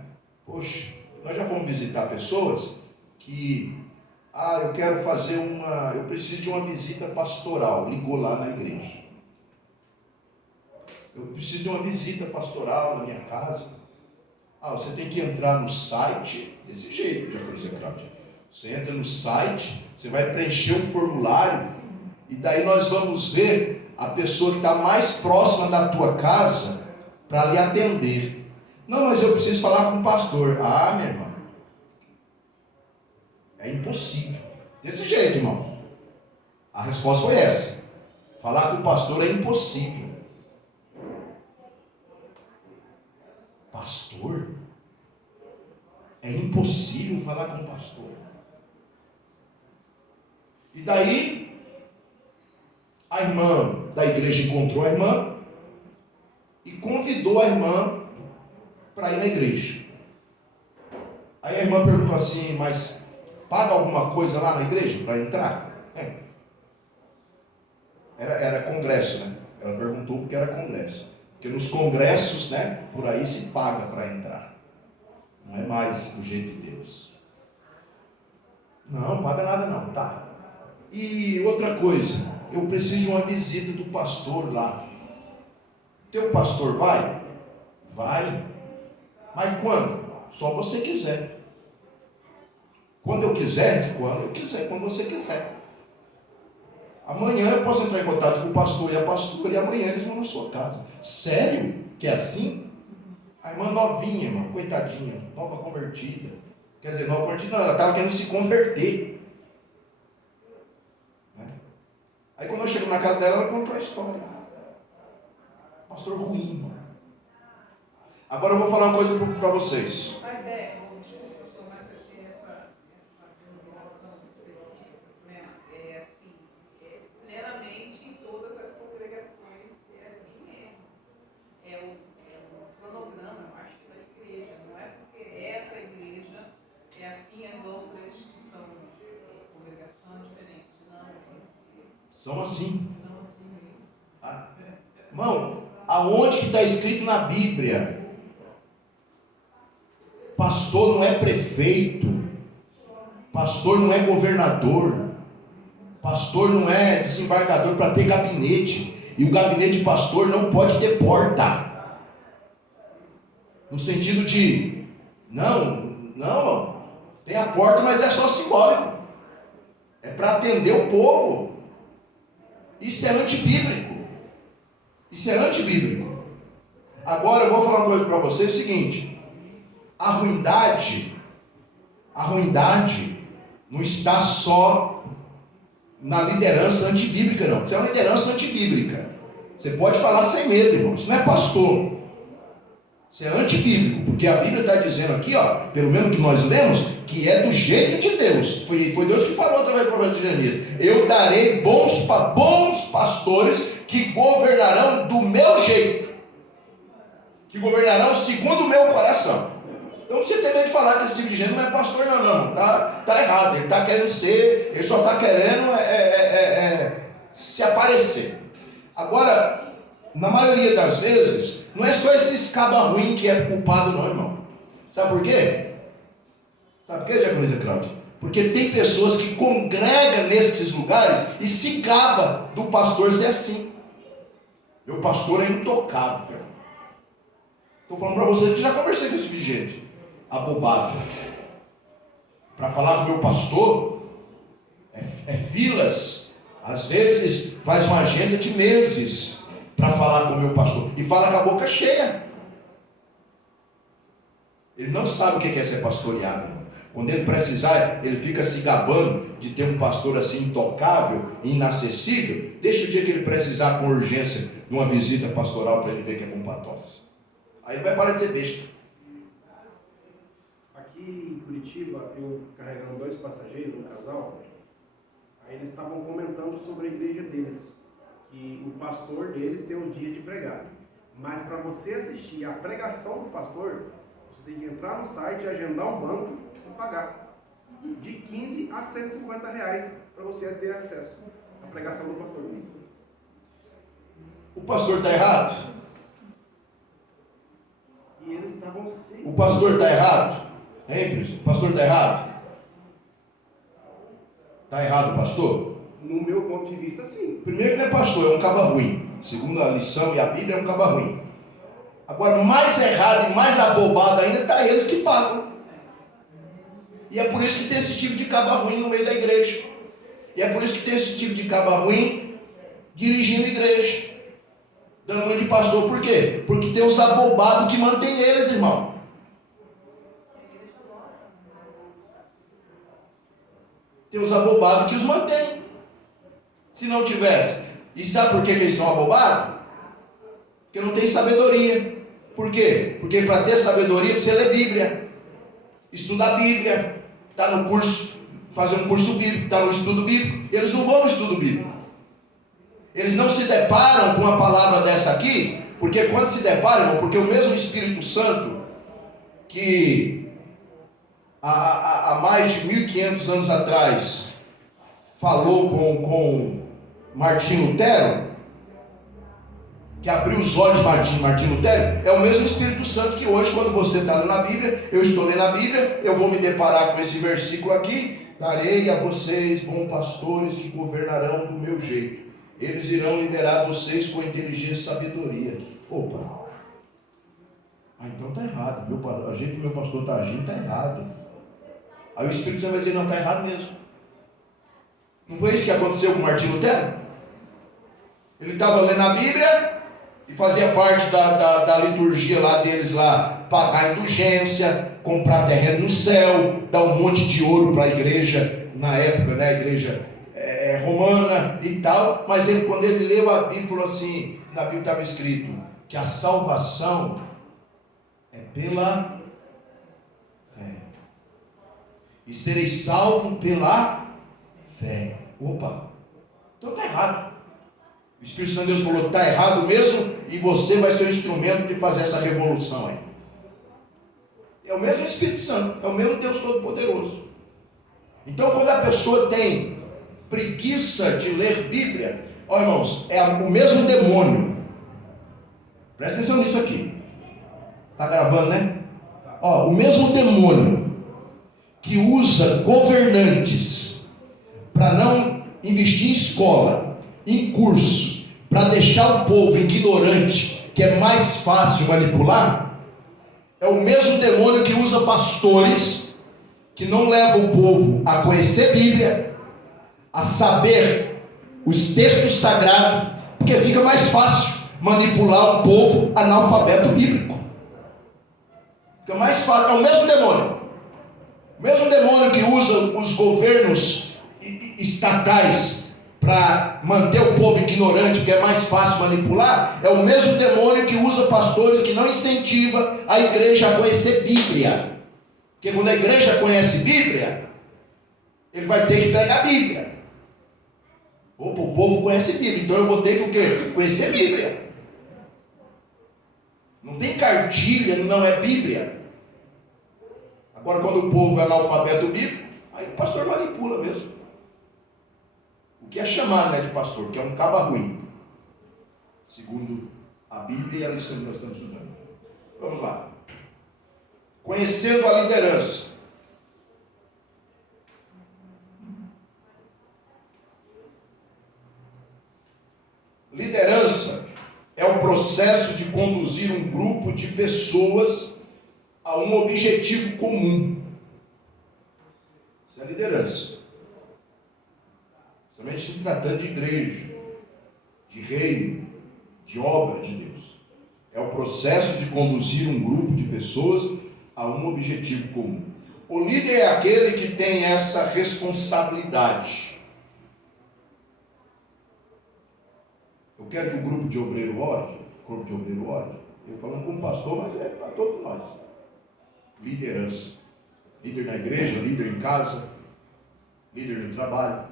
Poxa, nós já fomos visitar pessoas que, eu preciso de uma visita pastoral, ligou lá na igreja. Eu preciso de uma visita pastoral na minha casa. Você tem que entrar no site, desse jeito, Diaconisa Cláudia. Você entra no site, você vai preencher um formulário, e daí nós vamos ver a pessoa que está mais próxima da tua casa para lhe atender. Não, mas eu preciso falar com o pastor. Minha irmã, é impossível. Desse jeito, irmão. A resposta foi essa. Falar com o pastor é impossível. Pastor? É impossível falar com o pastor. E daí, a irmã da igreja encontrou a irmã e convidou a irmã para ir na igreja. Aí a irmã perguntou assim, mas paga alguma coisa lá na igreja para entrar? Era congresso, né? Ela perguntou porque era congresso. Porque nos congressos, né, por aí se paga para entrar. Não é mais do jeito de Deus. Não paga nada não, tá? E outra coisa, eu preciso de uma visita do pastor lá. Teu pastor vai? Vai. Mas quando? Só você quiser. Quando eu quiser? Quando eu quiser, quando você quiser. Amanhã eu posso entrar em contato com o pastor e a pastora, e amanhã eles vão na sua casa. Sério? Que é assim? A irmã novinha, irmão, coitadinha, nova convertida. Quer dizer, não convertida não, ela estava querendo se converter. Né? Aí quando eu chego na casa dela, ela contou a história. Pastor ruim, irmão. Agora eu vou falar uma coisa para vocês. Mas desculpa, pastor, mas essa denominação específica, né, é assim, plenamente em todas as congregações é assim mesmo. É o cronograma, eu acho, da igreja. Não é porque essa igreja é assim, as outras que são congregação diferente. Não, São assim. são assim mesmo. Ah. Irmão, aonde que está escrito na Bíblia? Pastor não é prefeito, pastor não é governador, pastor não é desembargador para ter gabinete, e o gabinete de pastor não pode ter porta, no sentido de, não, tem a porta, mas é só simbólico, é para atender o povo. Isso é antibíblico, Agora eu vou falar uma coisa para vocês, é o seguinte: a ruindade não está só na liderança antibíblica, não. Isso é uma liderança antibíblica. Você pode falar sem medo, irmão. Isso não é pastor. Isso é antibíblico, porque a Bíblia está dizendo aqui, pelo menos que nós lemos, que é do jeito de Deus. Foi Deus que falou através do profeta Jeremias: eu darei bons pastores que governarão do meu jeito, que governarão segundo o meu coração. Então você tem medo de falar que esse tipo de gente não é pastor, não. Tá errado. Ele está querendo ser, ele só está querendo se aparecer. Agora, na maioria das vezes, não é só esse escaba ruim que é culpado, não, irmão. Sabe por quê? Diaconisa Cláudia? Porque tem pessoas que congregam nesses lugares e se gaba do pastor ser assim. Meu pastor é intocável. Estou falando para vocês que já conversei com esse tipo de gente abobado. Para falar com o meu pastor, é filas. Às vezes faz uma agenda de meses para falar com o meu pastor. E fala com a boca cheia. Ele não sabe o que é ser pastoreado. Quando ele precisar, ele fica se gabando de ter um pastor assim intocável, inacessível. Deixa o dia que ele precisar com urgência de uma visita pastoral para ele ver que é bom para tosse. Aí ele vai parar de ser besta. Aqui em Curitiba, eu carregando 2 passageiros, um casal, aí eles estavam comentando sobre a igreja deles, que o pastor deles tem um dia de pregar. Mas para você assistir a pregação do pastor, você tem que entrar no site, agendar um banco e pagar. De 15 a 150 reais para você ter acesso à pregação do pastor. O pastor está errado? E eles estavam sempre... O pastor está errado? O pastor está errado? Está errado o pastor? No meu ponto de vista, sim. Primeiro que não é pastor, é um caba ruim. Segundo a lição e a Bíblia, é um caba ruim. Agora, mais errado e mais abobado ainda está eles que pagam. E é por isso que tem esse tipo de caba ruim no meio da igreja. E é por isso que tem esse tipo de caba ruim dirigindo a igreja, dando nome de pastor. Por quê? Porque tem os abobados que mantêm eles, irmão. Tem os abobados que os mantêm. Se não tivesse. E sabe por que eles são abobados? Porque não tem sabedoria. Por quê? Porque para ter sabedoria você lê Bíblia, estudar a Bíblia, está no curso, fazer um curso bíblico, está no estudo bíblico. Eles não vão no estudo bíblico. Eles não se deparam com uma palavra dessa aqui, porque quando se deparam, irmão, porque o mesmo Espírito Santo que há mais de 1500 anos atrás falou com Martim Lutero, que abriu os olhos de Martim Lutero, é o mesmo Espírito Santo que hoje, quando você está lendo a Bíblia, eu estou lendo a Bíblia, eu vou me deparar com esse versículo aqui: darei a vocês bons pastores que governarão do meu jeito, eles irão liderar vocês com inteligência e sabedoria. Opa! Então está errado, o jeito que meu pastor está agindo está errado. Aí o Espírito Santo vai dizer: não, está errado mesmo. Não foi isso que aconteceu com Martim Lutero? Ele estava lendo a Bíblia e fazia parte da liturgia lá deles lá, pagar indulgência, comprar terreno no céu, dar um monte de ouro para a igreja, na época, né, a igreja romana e tal. Mas quando ele leu a Bíblia, falou assim, na Bíblia estava escrito que a salvação é pela fé, e sereis salvo pela fé. Opa, então está errado. O Espírito Santo de Deus falou, está errado mesmo, e você vai ser o instrumento de fazer essa revolução aí. É o mesmo Espírito Santo, é o mesmo Deus Todo-Poderoso. Então, quando a pessoa tem preguiça de ler Bíblia, ó irmãos, é o mesmo demônio. Presta atenção nisso aqui. Está gravando, né? Ó, o mesmo demônio que usa governantes para não investir em escola, em curso, para deixar o povo ignorante, que é mais fácil manipular, é o mesmo demônio que usa pastores que não levam o povo a conhecer Bíblia, a saber os textos sagrados, porque fica mais fácil manipular um povo analfabeto bíblico. Fica mais fácil, é o mesmo demônio. O mesmo demônio que usa os governos estatais para manter o povo ignorante, que é mais fácil manipular, é o mesmo demônio que usa pastores que não incentiva a igreja a conhecer Bíblia. Porque quando a igreja conhece Bíblia, ele vai ter que pregar a Bíblia. Opa, o povo conhece Bíblia, então eu vou ter que o quê? Conhecer Bíblia. Não tem cartilha, não é Bíblia. Agora, quando o povo é analfabeto bíblico, aí o pastor manipula mesmo. O que é chamado, né, de pastor, que é um caba ruim, segundo a Bíblia e a lição que nós estamos estudando. Vamos lá. Conhecendo a liderança. Liderança é o processo de conduzir um grupo de pessoas a um objetivo comum. Isso é liderança. Somente se tratando de igreja, de reino, de obra de Deus. É o processo de conduzir um grupo de pessoas a um objetivo comum. O líder é aquele que tem essa responsabilidade. Eu quero que o grupo de obreiro ore. Eu falando como pastor, mas é para todos nós. Liderança. Líder na igreja, líder em casa, líder no trabalho.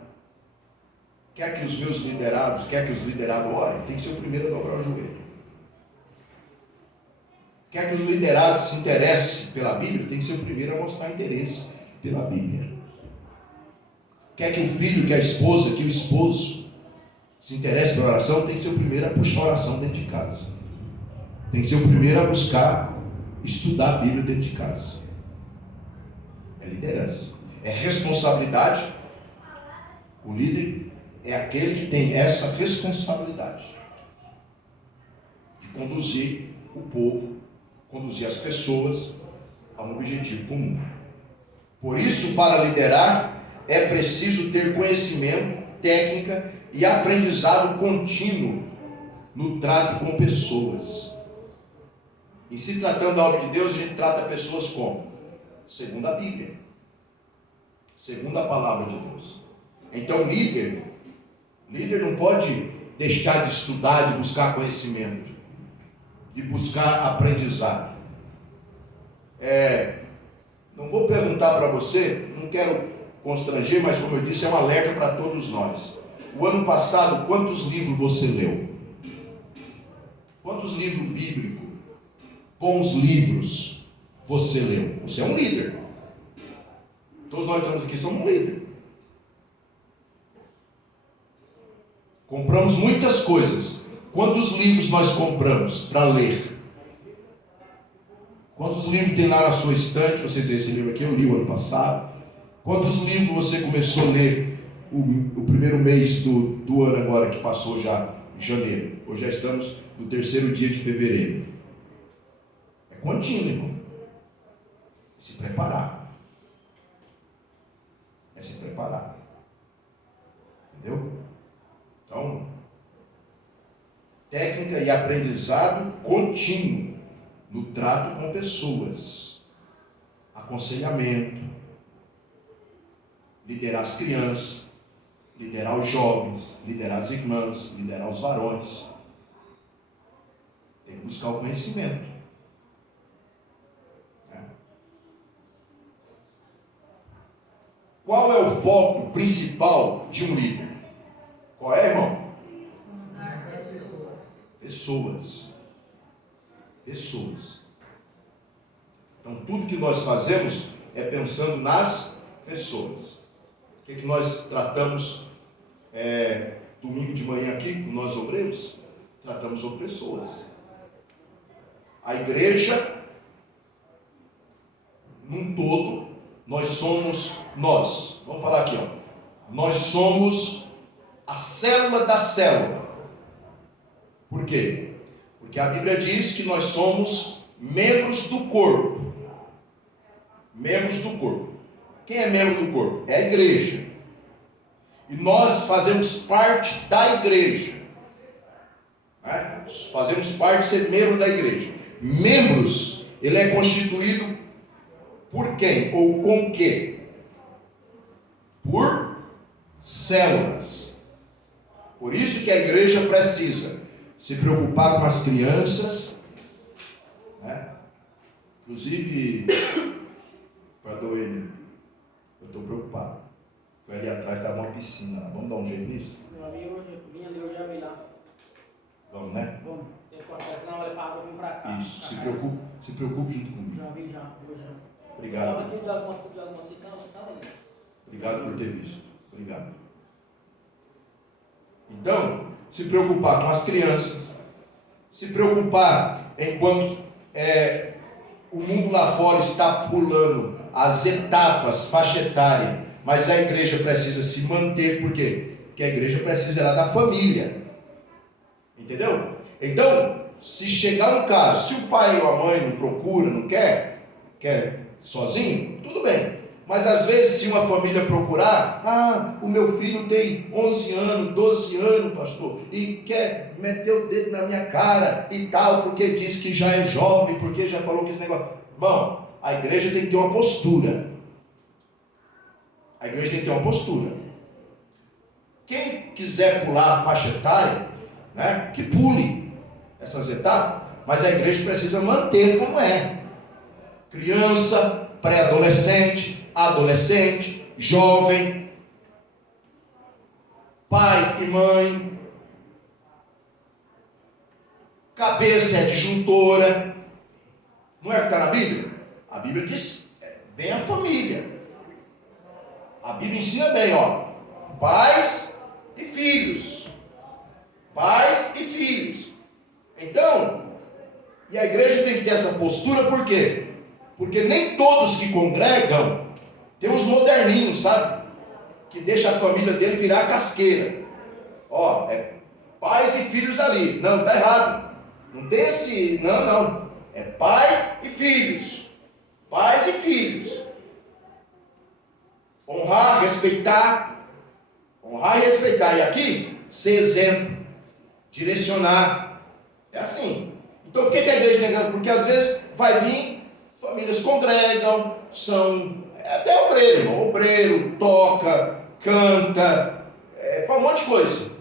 Quer que os liderados orem? Tem que ser o primeiro a dobrar o joelho. Quer que os liderados se interessem pela Bíblia? Tem que ser o primeiro a mostrar interesse pela Bíblia. Quer que o filho, que a esposa, que o esposo se interesse pela oração? Tem que ser o primeiro a puxar a oração dentro de casa. Tem que ser o primeiro a buscar estudar a Bíblia dentro de casa. É liderança. É responsabilidade. O líder é aquele que tem essa responsabilidade de conduzir o povo, conduzir as pessoas a um objetivo comum. Por isso, para liderar, é preciso ter conhecimento, técnica e aprendizado contínuo no trato com pessoas. E se tratando da obra de Deus, a gente trata pessoas como? Segundo a Bíblia, segundo a palavra de Deus. Então, líder não pode deixar de estudar, de buscar conhecimento, de buscar aprendizado. Não vou perguntar para você, não quero constranger, mas como eu disse, é um alerta para todos nós. O ano passado, quantos livros você leu? Quantos livros bíblicos, bons livros, você leu? Você é um líder. Todos nós estamos aqui, somos um líder. Compramos muitas coisas. Quantos livros nós compramos para ler? Quantos livros tem lá na sua estante? Você diz, esse livro aqui eu li o ano passado. Quantos livros você começou a ler o primeiro mês do ano agora que passou já, em janeiro? Hoje já estamos no terceiro dia de fevereiro. É contínuo, irmão. É se preparar. É se preparar. Entendeu? Então, técnica e aprendizado contínuo no trato com pessoas, aconselhamento, liderar as crianças, liderar os jovens, liderar as irmãs, liderar os varões. Tem que buscar o conhecimento. Qual é o foco principal de um líder? Qual é, irmão? Pessoas. Então, tudo que nós fazemos é pensando nas pessoas. O que nós tratamos domingo de manhã aqui, com nós obreiros? Tratamos sobre pessoas. A igreja, num todo, nós somos nós. Vamos falar aqui, ó. Nós somos a célula da célula. Por quê? Porque a Bíblia diz que nós somos membros do corpo. Membros do corpo. Quem é membro do corpo? É a igreja. E nós fazemos parte da igreja. Fazemos parte de ser membro da igreja. Membros, ele é constituído por quem? Ou com quê? Por células. Por isso que a igreja precisa se preocupar com as crianças, Inclusive, Pastor Enio, eu estou preocupado. Foi ali atrás, estava uma piscina. Vamos dar um jeito nisso? Meu amigo, eu já vi lá. Vamos, né? Vamos. Não, ele parou para vir para cá. Isso, se preocupe junto comigo. Já vi, já. Obrigado. Estava aqui de alguma situação, você estava ali. Obrigado por ter visto. Obrigado. Então, se preocupar com as crianças, se preocupar enquanto o mundo lá fora está pulando as etapas, faixa etária, mas a igreja precisa se manter, por quê? Porque a igreja precisa lá da família. Entendeu? Então, se chegar um caso, se o pai ou a mãe não procura, não quer sozinho, tudo bem. Mas às vezes, se uma família procurar, o meu filho tem 11 anos, 12 anos, pastor, e quer meter o dedo na minha cara e tal, porque diz que já é jovem, porque já falou que esse negócio. Irmão, a igreja tem que ter uma postura. A igreja tem que ter uma postura. Quem quiser pular a faixa etária, que pule essas etapas, mas a igreja precisa manter como é. Criança, pré-adolescente, adolescente, jovem, pai e mãe, cabeça é disjuntora. Não é o que está na Bíblia? A Bíblia diz bem a família. A Bíblia ensina bem, pais e filhos. Pais e filhos. Então, e a igreja tem que ter essa postura, por quê? Porque nem todos que congregam, tem uns moderninhos, sabe? Que deixa a família dele virar casqueira. Pais e filhos ali. Não, está errado. Não tem esse, não. É pai e filhos. Pais e filhos. Honrar, respeitar. Honrar e respeitar. E aqui, ser exemplo. Direcionar. É assim. Então por que a igreja tem que... Porque às vezes vai vir, famílias congregam, são até obreiro, irmão. Obreiro, toca, canta, faz um monte de coisa.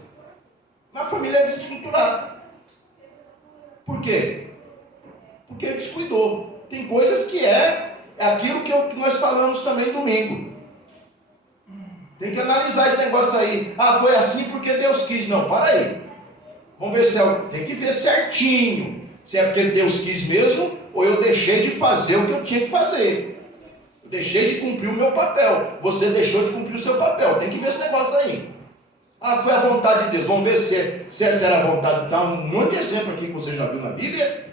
Mas a família é desestruturada. Por quê? Porque descuidou. Tem coisas que é aquilo que nós falamos também domingo. Tem que analisar esse negócio aí. Foi assim porque Deus quis. Não, para aí. Vamos ver se tem que ver certinho. Se é porque Deus quis mesmo, ou eu deixei de fazer o que eu tinha que fazer. Eu deixei de cumprir o meu papel. Você deixou de cumprir o seu papel. Tem que ver esse negócio aí. Foi a vontade de Deus. Vamos ver se essa era a vontade. Tá um monte de exemplo aqui que você já viu na Bíblia,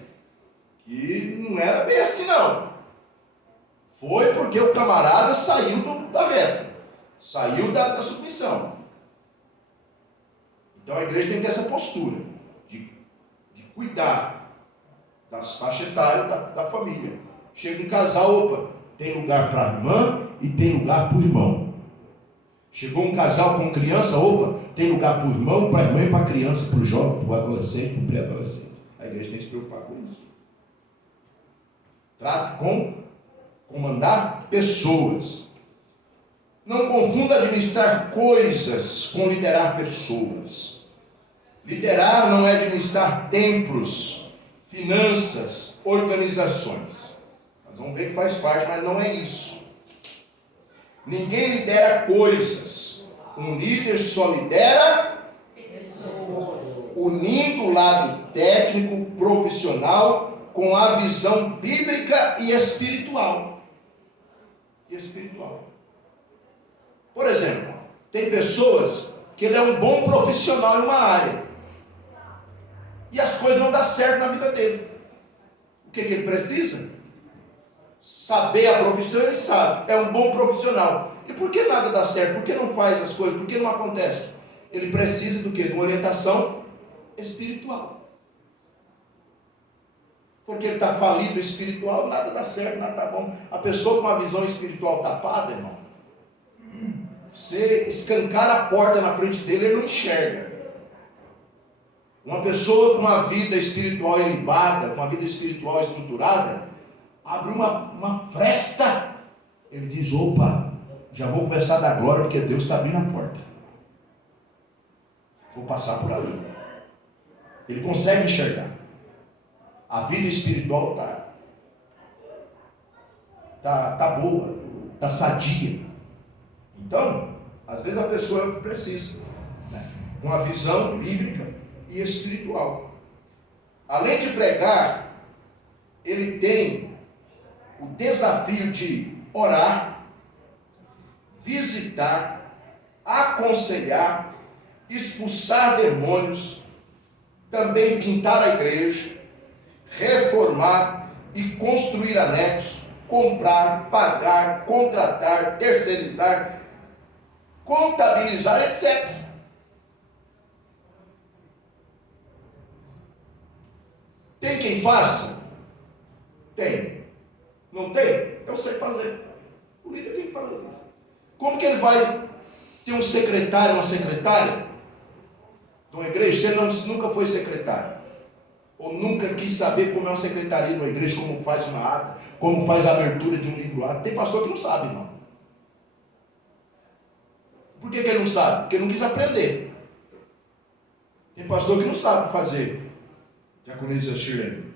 que não era bem assim, não. Foi porque o camarada saiu da reta. Saiu da submissão. Então a igreja tem que ter essa postura de cuidar das faixas etárias da família. Chega um casal, tem lugar para a irmã e tem lugar para o irmão. Chegou um casal com criança, tem lugar para o irmão, para a irmã e para a criança, para o jovem, para o adolescente, para o pré-adolescente. A igreja tem que se preocupar com isso. Trato com comandar pessoas. Não confunda administrar coisas com liderar pessoas. Liderar não é administrar templos, finanças, organizações. Nós vamos ver que faz parte, mas não é isso. Ninguém lidera coisas. Um líder só lidera pessoas, unindo o lado técnico, profissional, com a visão bíblica e espiritual. Por exemplo, tem pessoas que ele é um bom profissional em uma área e as coisas não dão certo na vida dele. O que ele precisa? Saber a profissão, ele sabe, é um bom profissional. E por que nada dá certo? Por que não faz as coisas? Por que não acontece? Ele precisa do quê? De uma orientação espiritual. Porque ele está falido espiritual, nada dá certo, nada está bom. A pessoa com uma visão espiritual tapada, irmão, você escancar a porta na frente dele, ele não enxerga. Uma pessoa com uma vida espiritual ilibada, com uma vida espiritual estruturada, abre uma fresta, ele diz: opa, já vou começar a dar glória, porque Deus está abrindo a porta, vou passar por ali. Ele consegue enxergar. A vida espiritual tá boa, tá sadia. Então, às vezes a pessoa precisa, né, uma visão bíblica e espiritual. Além de pregar, ele tem o desafio de orar, visitar, aconselhar, expulsar demônios, também pintar a igreja, reformar e construir anexos, comprar, pagar, contratar, terceirizar, contabilizar, etc. Tem quem faça? Tem. Não tem? Eu sei fazer. O líder tem que fazer isso. Como que ele vai ter um secretário, uma secretária de uma igreja? Você nunca foi secretário, ou nunca quis saber como é uma secretaria de uma igreja, como faz uma ata, como faz a abertura de um livro ato. Tem pastor que não sabe, irmão. Por que ele não sabe? Porque não quis aprender. Tem pastor que não sabe fazer, diaconisa Shirley,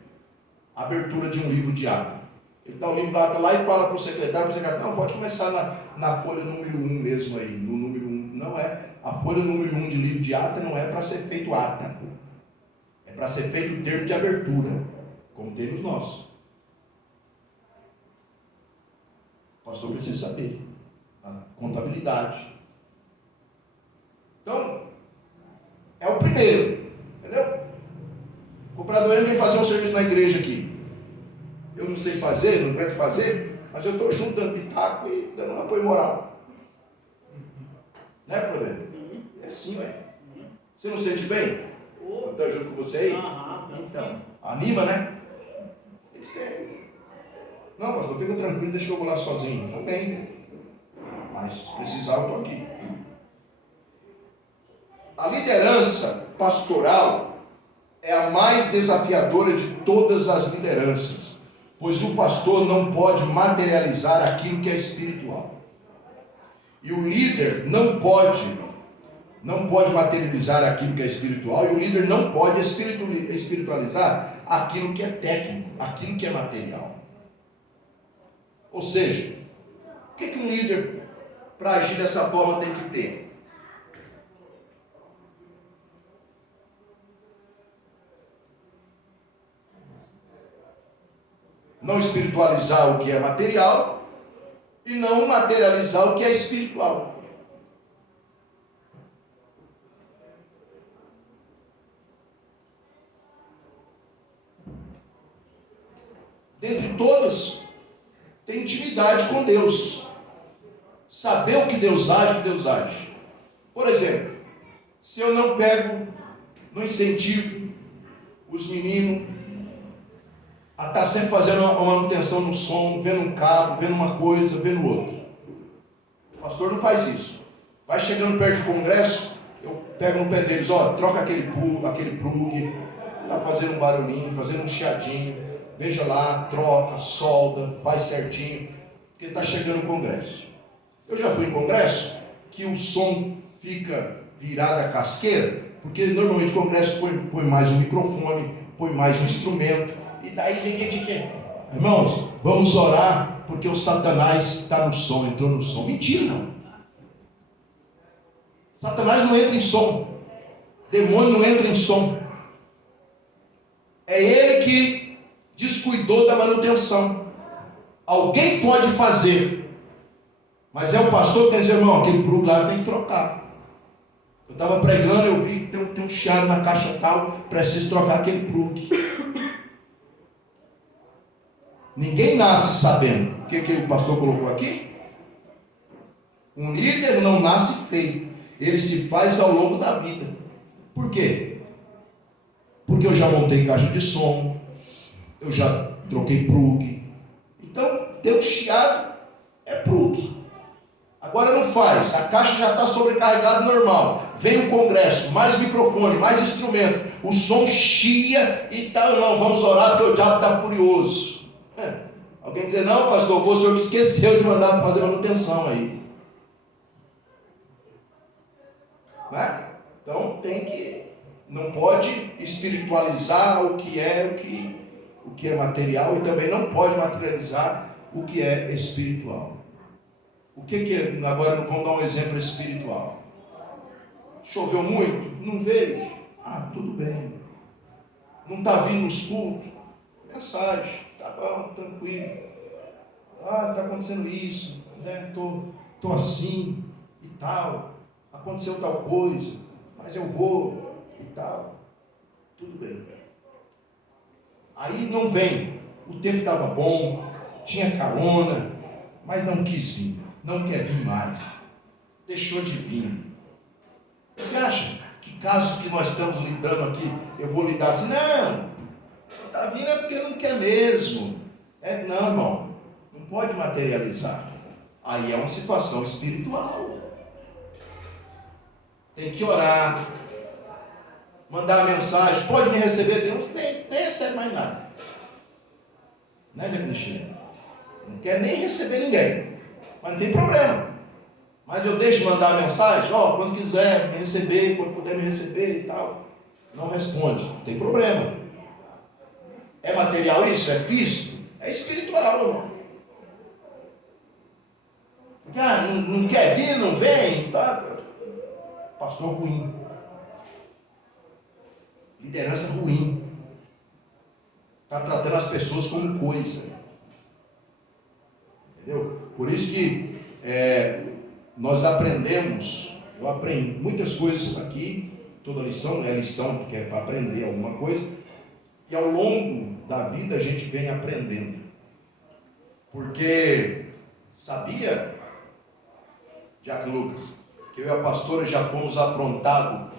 abertura de um livro de ata. Ele dá o livro de ata lá e fala para o secretário, não, pode começar na folha número 1 mesmo aí, no número 1. Não é, a folha número 1 de livro de ata não é para ser feito ata. É para ser feito o termo de abertura, como tem nos nossos. O pastor precisa saber a contabilidade. Então, é o primeiro, entendeu? O comprador vem fazer um serviço na igreja aqui. Eu não sei fazer, não aguento fazer, mas eu estou junto dando pitaco e dando um apoio moral. Né, problema? É assim, ué. Você não sente bem? Eu estou junto com você aí? Então, anima, né? Não, pastor, fica tranquilo, deixa que eu vou lá sozinho. Não tem, mas se precisar eu estou aqui. A liderança pastoral é a mais desafiadora de todas as lideranças, pois o pastor não pode materializar aquilo que é espiritual. E o líder não pode materializar aquilo que é espiritual, e o líder não pode espiritualizar aquilo que é técnico, aquilo que é material. Ou seja, o que um líder, para agir dessa forma, tem que ter? Não espiritualizar o que é material e não materializar o que é espiritual. Dentre todas, tem intimidade com Deus. Saber o que Deus age. Por exemplo, se eu não incentivo os meninos a estar sempre fazendo uma manutenção no som, vendo um cabo, vendo uma coisa, vendo outra. O pastor não faz isso. Vai chegando perto do congresso, eu pego no pé deles, troca aquele plug, está fazendo um barulhinho, fazendo um chiadinho, veja lá, troca, solda, faz certinho, porque está chegando o congresso. Eu já fui em congresso que o som fica virado a casqueira, porque normalmente o congresso põe mais um microfone, põe mais um instrumento, e daí irmãos, vamos orar, porque o Satanás está no som, entrou no som. Mentira, não. Satanás não entra em som, demônio não entra em som. É ele que descuidou da manutenção. Alguém pode fazer, mas é o pastor que tem que dizer, irmão, aquele plug lá tem que trocar. Eu estava pregando, eu vi que tem um chiado na caixa tal, preciso trocar aquele plug. Ninguém nasce sabendo. O que o pastor colocou aqui? Um líder não nasce feio, ele se faz ao longo da vida. Por quê? Porque eu já montei caixa de som, eu já troquei plug. Então, deu chiado, é plug. Agora não faz, a caixa já está sobrecarregada normal. Vem o congresso, mais microfone, mais instrumento, o som chia e tal. Não, vamos orar porque o diabo está furioso. Alguém dizer, não, pastor, foi o senhor que esqueceu de mandar fazer manutenção aí. Né? Então não pode espiritualizar o que é material e também não pode materializar o que é espiritual. O que é, agora vamos dar um exemplo espiritual. Choveu muito? Não veio? Ah, tudo bem. Não está vindo nos cultos? Mensagem, tá bom, tranquilo. Ah, está acontecendo isso, né? Tô assim e tal. Aconteceu tal coisa, mas eu vou e tal. Tudo bem. Aí não vem. O tempo estava bom, tinha carona, mas não quis vir. Não quer vir mais. Deixou de vir. Você acha que caso que nós estamos lidando aqui, eu vou lidar assim? Não está vindo é porque não quer mesmo. Não, irmão. Não pode materializar. Aí é uma situação espiritual. Tem que orar. Mandar mensagem. Pode me receber? Deus nem recebe mais nada. Né, Diácono Cristina? Não quer nem receber ninguém. Mas não tem problema. Mas eu deixo mandar a mensagem, quando quiser me receber, quando puder me receber e tal. Não responde, não tem problema. É material isso? É físico? É espiritual, irmão. Não quer vir, não vem, tá? Pastor ruim. Liderança ruim. Está tratando as pessoas como coisa. Entendeu? Por isso que nós aprendemos, eu aprendi muitas coisas aqui, toda lição é lição, porque é para aprender alguma coisa, e ao longo da vida a gente vem aprendendo. Porque sabia, Diácono Lucas, que eu e a pastora já fomos afrontados,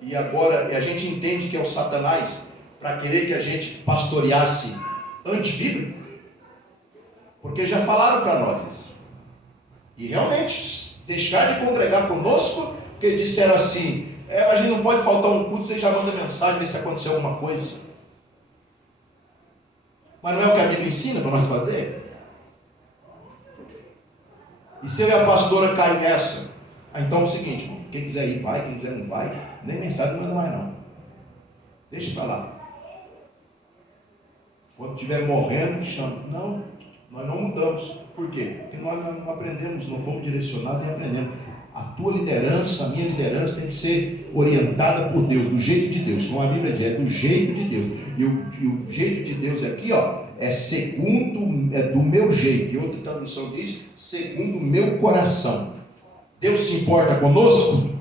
e agora a gente entende que é o Satanás para querer que a gente pastoreasse antibíblico, porque já falaram para nós isso. E realmente, deixar de congregar conosco, porque disseram assim, a gente não pode faltar um culto, você já manda mensagem, ver se aconteceu alguma coisa. Mas não é o que a Bíblia ensina para nós fazer? E se eu e a pastora cair nessa? Então é o seguinte, quem quiser ir vai, quem quiser não vai, nem mensagem não manda mais não. Deixa para lá. Quando estiver morrendo, chama. Não, nós não mudamos. Por quê? Porque nós não aprendemos, não fomos direcionados e aprendemos. A tua liderança, a minha liderança tem que ser orientada por Deus, do jeito de Deus. Como a Bíblia diz, é do jeito de Deus. E o jeito de Deus aqui, é segundo, é do meu jeito. E outra tradução diz, segundo o meu coração. Deus se importa conosco?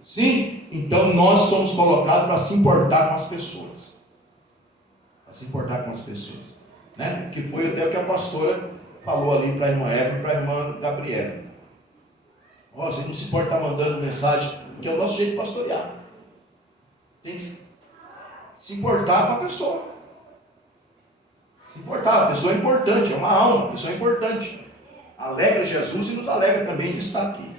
Sim? Então nós somos colocados para se importar com as pessoas. Para se importar com as pessoas. Né? Que foi até o que a pastora falou ali para a irmã Eva e para a irmã Gabriela. Você não se importa estar mandando mensagem, que é o nosso jeito de pastorear. Tem que se importar com a pessoa. Se importar, a pessoa é importante, é uma alma, a pessoa é importante. Alegra Jesus e nos alegra também de estar aqui.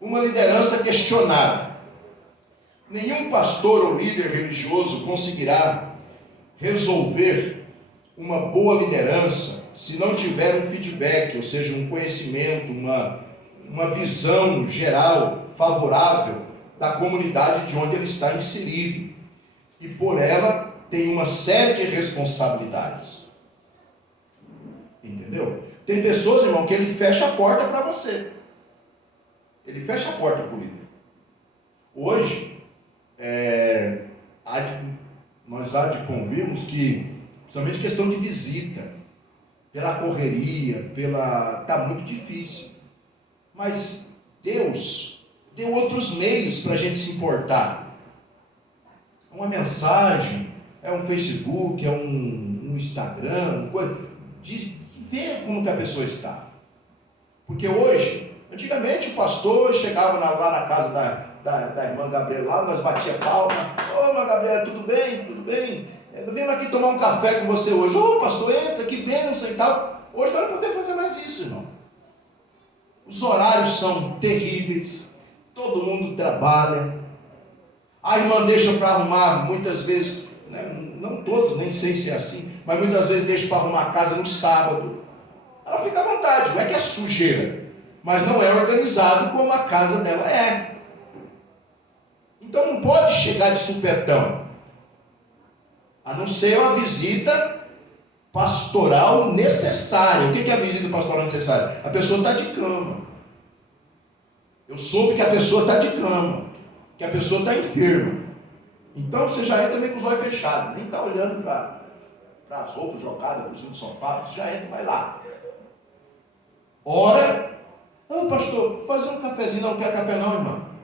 Uma liderança questionada. Nenhum pastor ou líder religioso conseguirá resolver uma boa liderança se não tiver um feedback, ou seja, um conhecimento, uma visão geral favorável da comunidade de onde ele está inserido. E por ela tem uma série de responsabilidades. Entendeu? Tem pessoas, irmão, que ele fecha a porta para você. Ele fecha a porta para o líder. Hoje, nós há de convirmos que, principalmente questão de visita, pela correria, está muito difícil. Mas Deus deu outros meios para a gente se importar. Uma mensagem, é um Facebook, é um Instagram, vê como que a pessoa está. Porque hoje, antigamente o pastor chegava lá na casa da irmã Gabriela, lá nós batia palma. Ô, irmã Gabriela, tudo bem? Tudo bem? Eu venho aqui tomar um café com você hoje. Ô, pastor, entra, que bênção e tal. Hoje nós não podemos fazer mais isso, irmão. Os horários são terríveis, todo mundo trabalha. A irmã deixa para arrumar, muitas vezes, né, não todos, nem sei se é assim, mas muitas vezes deixa para arrumar a casa no sábado. Ela fica à vontade, não é que é sujeira, mas não é organizado como a casa dela é. Então não pode chegar de supetão, a não ser uma visita pastoral necessária. O que é a visita pastoral necessária? A pessoa está de cama. Eu soube que a pessoa está de cama, que a pessoa está enferma. Então você já entra meio com os olhos fechados, nem está olhando para as roupas jogadas por cima do sofá, você já entra e vai lá. Ora, pastor, fazer um cafezinho. Não quero café não, irmão.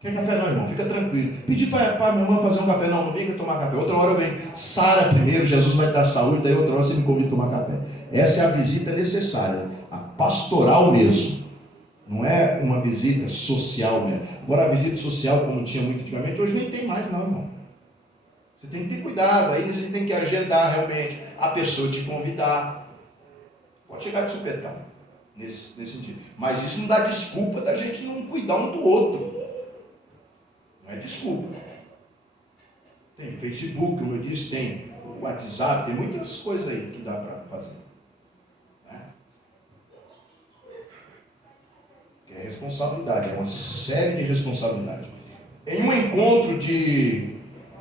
Quer café não, irmão, fica tranquilo. Pedi para a minha irmã fazer um café, não vem tomar café. Outra hora eu venho, sara primeiro, Jesus vai te dar saúde, daí outra hora você me convida a tomar café. Essa é a visita necessária, a pastoral mesmo. Não é uma visita social mesmo. Agora a visita social, como tinha muito antigamente, hoje nem tem mais não, irmão. Você tem que ter cuidado, aí você tem que agendar realmente a pessoa te convidar. Pode chegar de supetão, nesse sentido. Mas isso não dá desculpa da gente não cuidar um do outro. Não é desculpa. Tem Facebook, como eu disse, tem WhatsApp, tem muitas coisas aí que dá para fazer. Né? É responsabilidade, é uma série de responsabilidades. Em um encontro de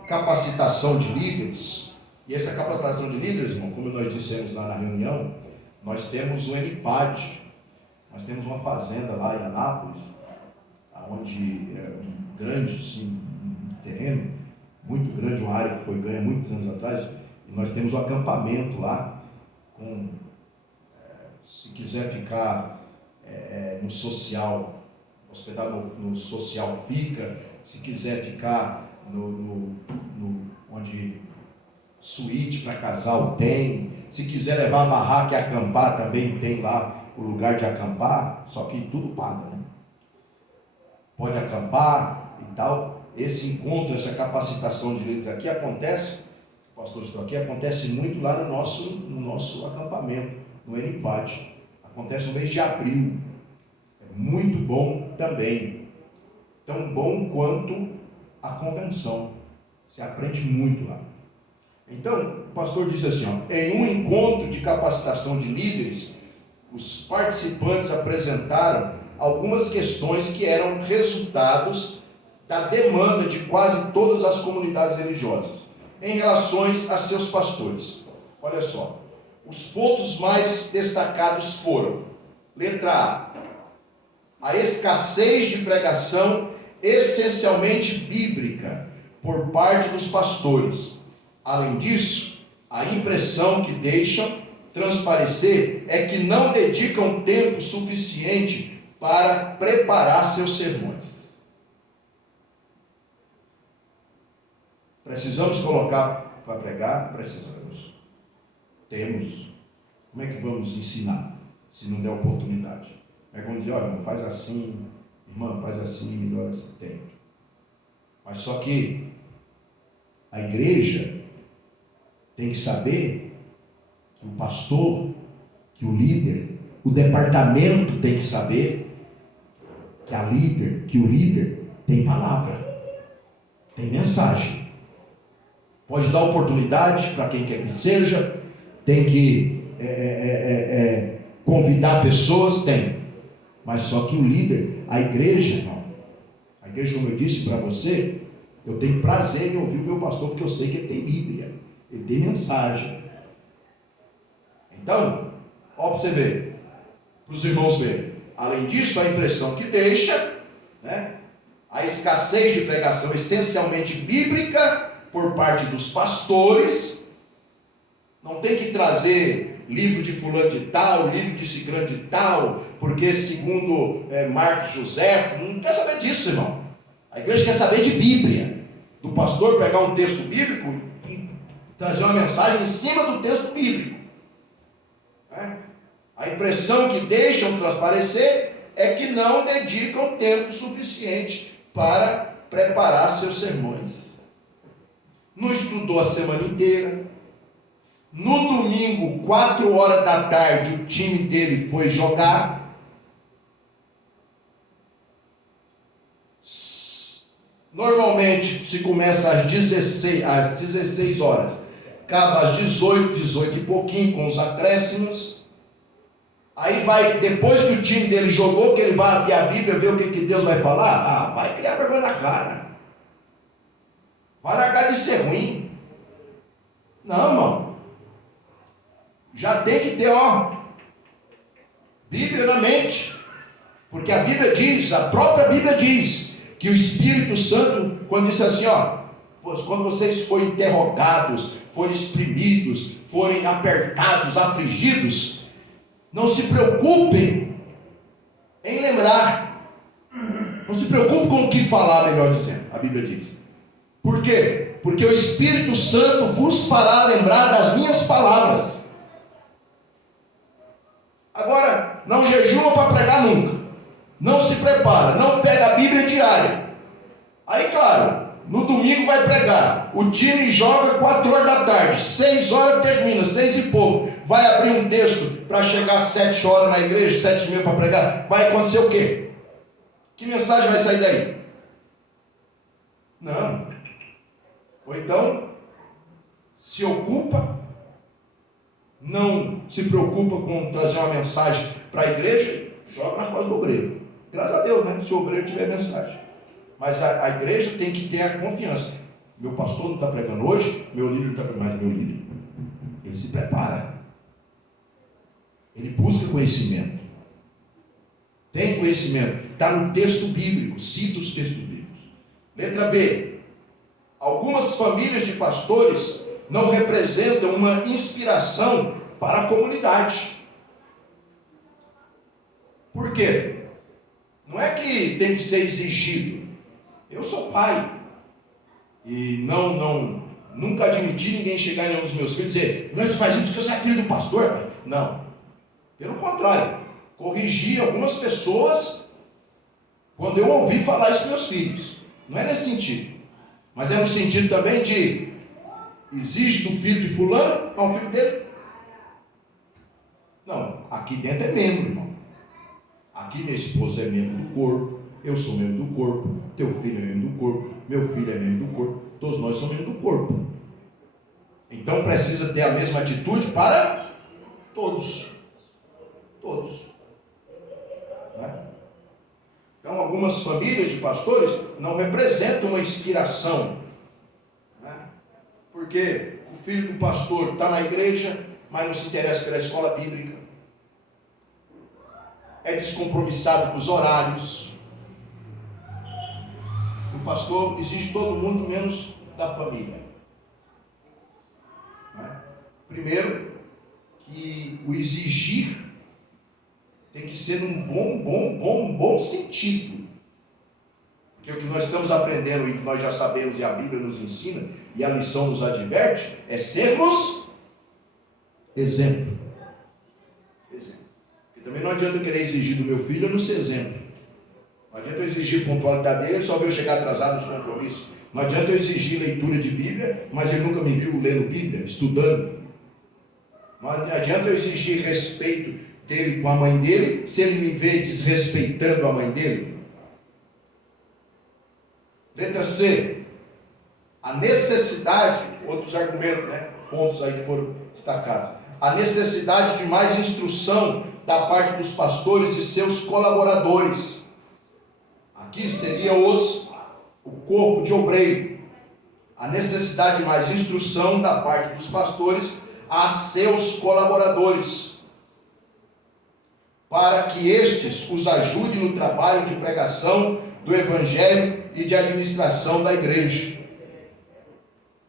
capacitação de líderes, e essa capacitação de líderes, irmão, como nós dissemos lá na reunião, nós temos o NPAD, nós temos uma fazenda lá em Anápolis, onde é um grande um terreno, muito grande, uma área que foi ganha muitos anos atrás, e nós temos um acampamento lá, se quiser ficar no social, hospedado no social fica, se quiser ficar onde suíte para casal tem, se quiser levar a barraca e acampar também tem lá o lugar de acampar, só que tudo paga, né? Pode acampar e tal. Esse encontro, essa capacitação de líderes aqui acontece, pastor, estou aqui, acontece muito lá no nosso acampamento, no NPAD. Acontece no mês de abril. É muito bom também. Tão bom quanto a convenção. Se aprende muito lá. Então, o pastor diz assim, em um encontro de capacitação de líderes, os participantes apresentaram algumas questões que eram resultados da demanda de quase todas as comunidades religiosas em relação a seus pastores. Olha só, os pontos mais destacados foram: letra A escassez de pregação essencialmente bíblica por parte dos pastores. Além disso, a impressão que deixam transparecer é que não dedicam tempo suficiente para preparar seus sermões. Precisamos colocar para pregar? Precisamos. Temos. Como é que vamos ensinar, se não der oportunidade? É como dizer, olha, irmão, faz assim, irmã, faz assim, melhor assim, tem. Mas só que a igreja tem que saber que o pastor, que o líder, o departamento tem que saber que o líder tem palavra, Tem mensagem. Pode dar oportunidade para quem quer que seja, tem que convidar pessoas, tem. Mas só que o líder, a igreja, não. A igreja, como eu disse para você, eu tenho prazer em ouvir o meu pastor, porque eu sei que ele tem Bíblia, ele tem mensagem. Então, ó, para você ver, para os irmãos verem. Além disso, a impressão que deixa, né, a escassez de pregação essencialmente bíblica por parte dos pastores. Não tem que trazer livro de fulano de tal, livro de ciclano de tal, porque segundo Marcos José, não quer saber disso, irmão. A igreja quer saber de Bíblia, do pastor pegar um texto bíblico e trazer uma mensagem em cima do texto bíblico. A impressão que deixam transparecer é que não dedicam tempo suficiente para preparar seus sermões. Não estudou a semana inteira. No domingo, 4 horas da tarde, o time dele foi jogar. Normalmente se começa às 16 horas, acaba às 18 e pouquinho, com os acréscimos. Aí vai, depois que o time dele jogou, que ele vai abrir a Bíblia, ver o que Deus vai falar, vai criar vergonha na cara. Vai largar de ser ruim. Não, irmão. Já tem que ter, Bíblia na mente. Porque a Bíblia diz, a própria Bíblia diz, que o Espírito Santo, quando disse assim, quando vocês forem interrogados, forem exprimidos, forem apertados, afligidos, não se preocupem em lembrar. Não se preocupe com o que falar, melhor dizendo, a Bíblia diz. Por quê? Porque o Espírito Santo vos fará lembrar das minhas palavras. Agora, não jejuma para pregar nunca. Não se prepara, não pega a Bíblia diária. Aí, claro, no domingo vai pregar. O time joga 4 horas da tarde, 6 horas termina, 6 e pouco. Vai abrir um texto para chegar às 7 horas na igreja, 7h30 para pregar. Vai acontecer o quê? Que mensagem vai sair daí? Não. Ou então, se ocupa, não se preocupa com trazer uma mensagem para a igreja, joga na costa do obreiro. Graças a Deus, né? Se o obreiro tiver mensagem. Mas a igreja tem que ter a confiança. Meu pastor não está pregando hoje, meu líder não está pregando mais. Meu líder, ele se prepara. Ele busca conhecimento. Tem conhecimento. Está no texto bíblico. Cita os textos bíblicos. Letra B. Algumas famílias de pastores não representam uma inspiração para a comunidade. Por quê? Não é que tem que ser exigido. Eu sou pai. E nunca admiti ninguém chegar em nenhum dos meus filhos e dizer, mas você faz isso porque você é filho do pastor, pai. Não. Pelo contrário. Corrigi algumas pessoas quando eu ouvi falar isso para meus filhos. Não é nesse sentido. Mas é no sentido também de exige do filho de fulano, é um filho dele. Não, aqui dentro é membro, irmão. Aqui minha esposa é membro do corpo, eu sou membro do corpo, teu filho é membro do corpo, meu filho é membro do corpo, todos nós somos membros do corpo. Então precisa ter a mesma atitude para todos. Todos. Né? Então algumas famílias de pastores não representam uma inspiração. Né? Porque o filho do pastor está na igreja, mas não se interessa pela escola bíblica. É descompromissado com os horários. O pastor exige todo mundo menos da família. Né? Primeiro, que o exigir tem que ser num bom sentido. Porque o que nós estamos aprendendo e que nós já sabemos e a Bíblia nos ensina e a lição nos adverte é sermos exemplo. Porque também não adianta eu querer exigir do meu filho eu não ser exemplo. Não adianta eu exigir pontualidade dele, ele só veio chegar atrasado nos compromissos. Não adianta eu exigir leitura de Bíblia, mas ele nunca me viu lendo Bíblia, estudando. Não adianta eu exigir respeito dele com a mãe dele, se ele me vê desrespeitando a mãe dele. Letra C. a necessidade, outros argumentos, né? Pontos aí que foram destacados, a necessidade de mais instrução da parte dos pastores e seus colaboradores. Aqui seria o corpo de obreiro. A necessidade de mais instrução da parte dos pastores a seus colaboradores, para que estes os ajudem no trabalho de pregação do Evangelho e de administração da igreja.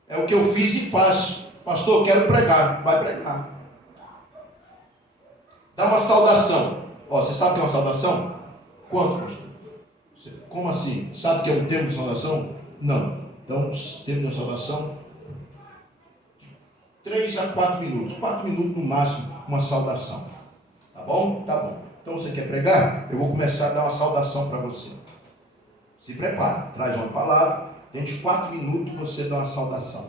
É o que eu fiz e faço. Pastor, eu quero pregar. Vai pregar. Dá uma saudação. Você sabe o que é uma saudação? Quanto, pastor? Como assim? Sabe o que é um termo de saudação? Não. Então, o termo de saudação, 3 a 4 minutos. 4 minutos no máximo, uma saudação. Tá bom? Tá bom. Então, você quer pregar? Eu vou começar a dar uma saudação para você. Se prepara. Traz uma palavra. Dentro de 4 minutos, você dá uma saudação.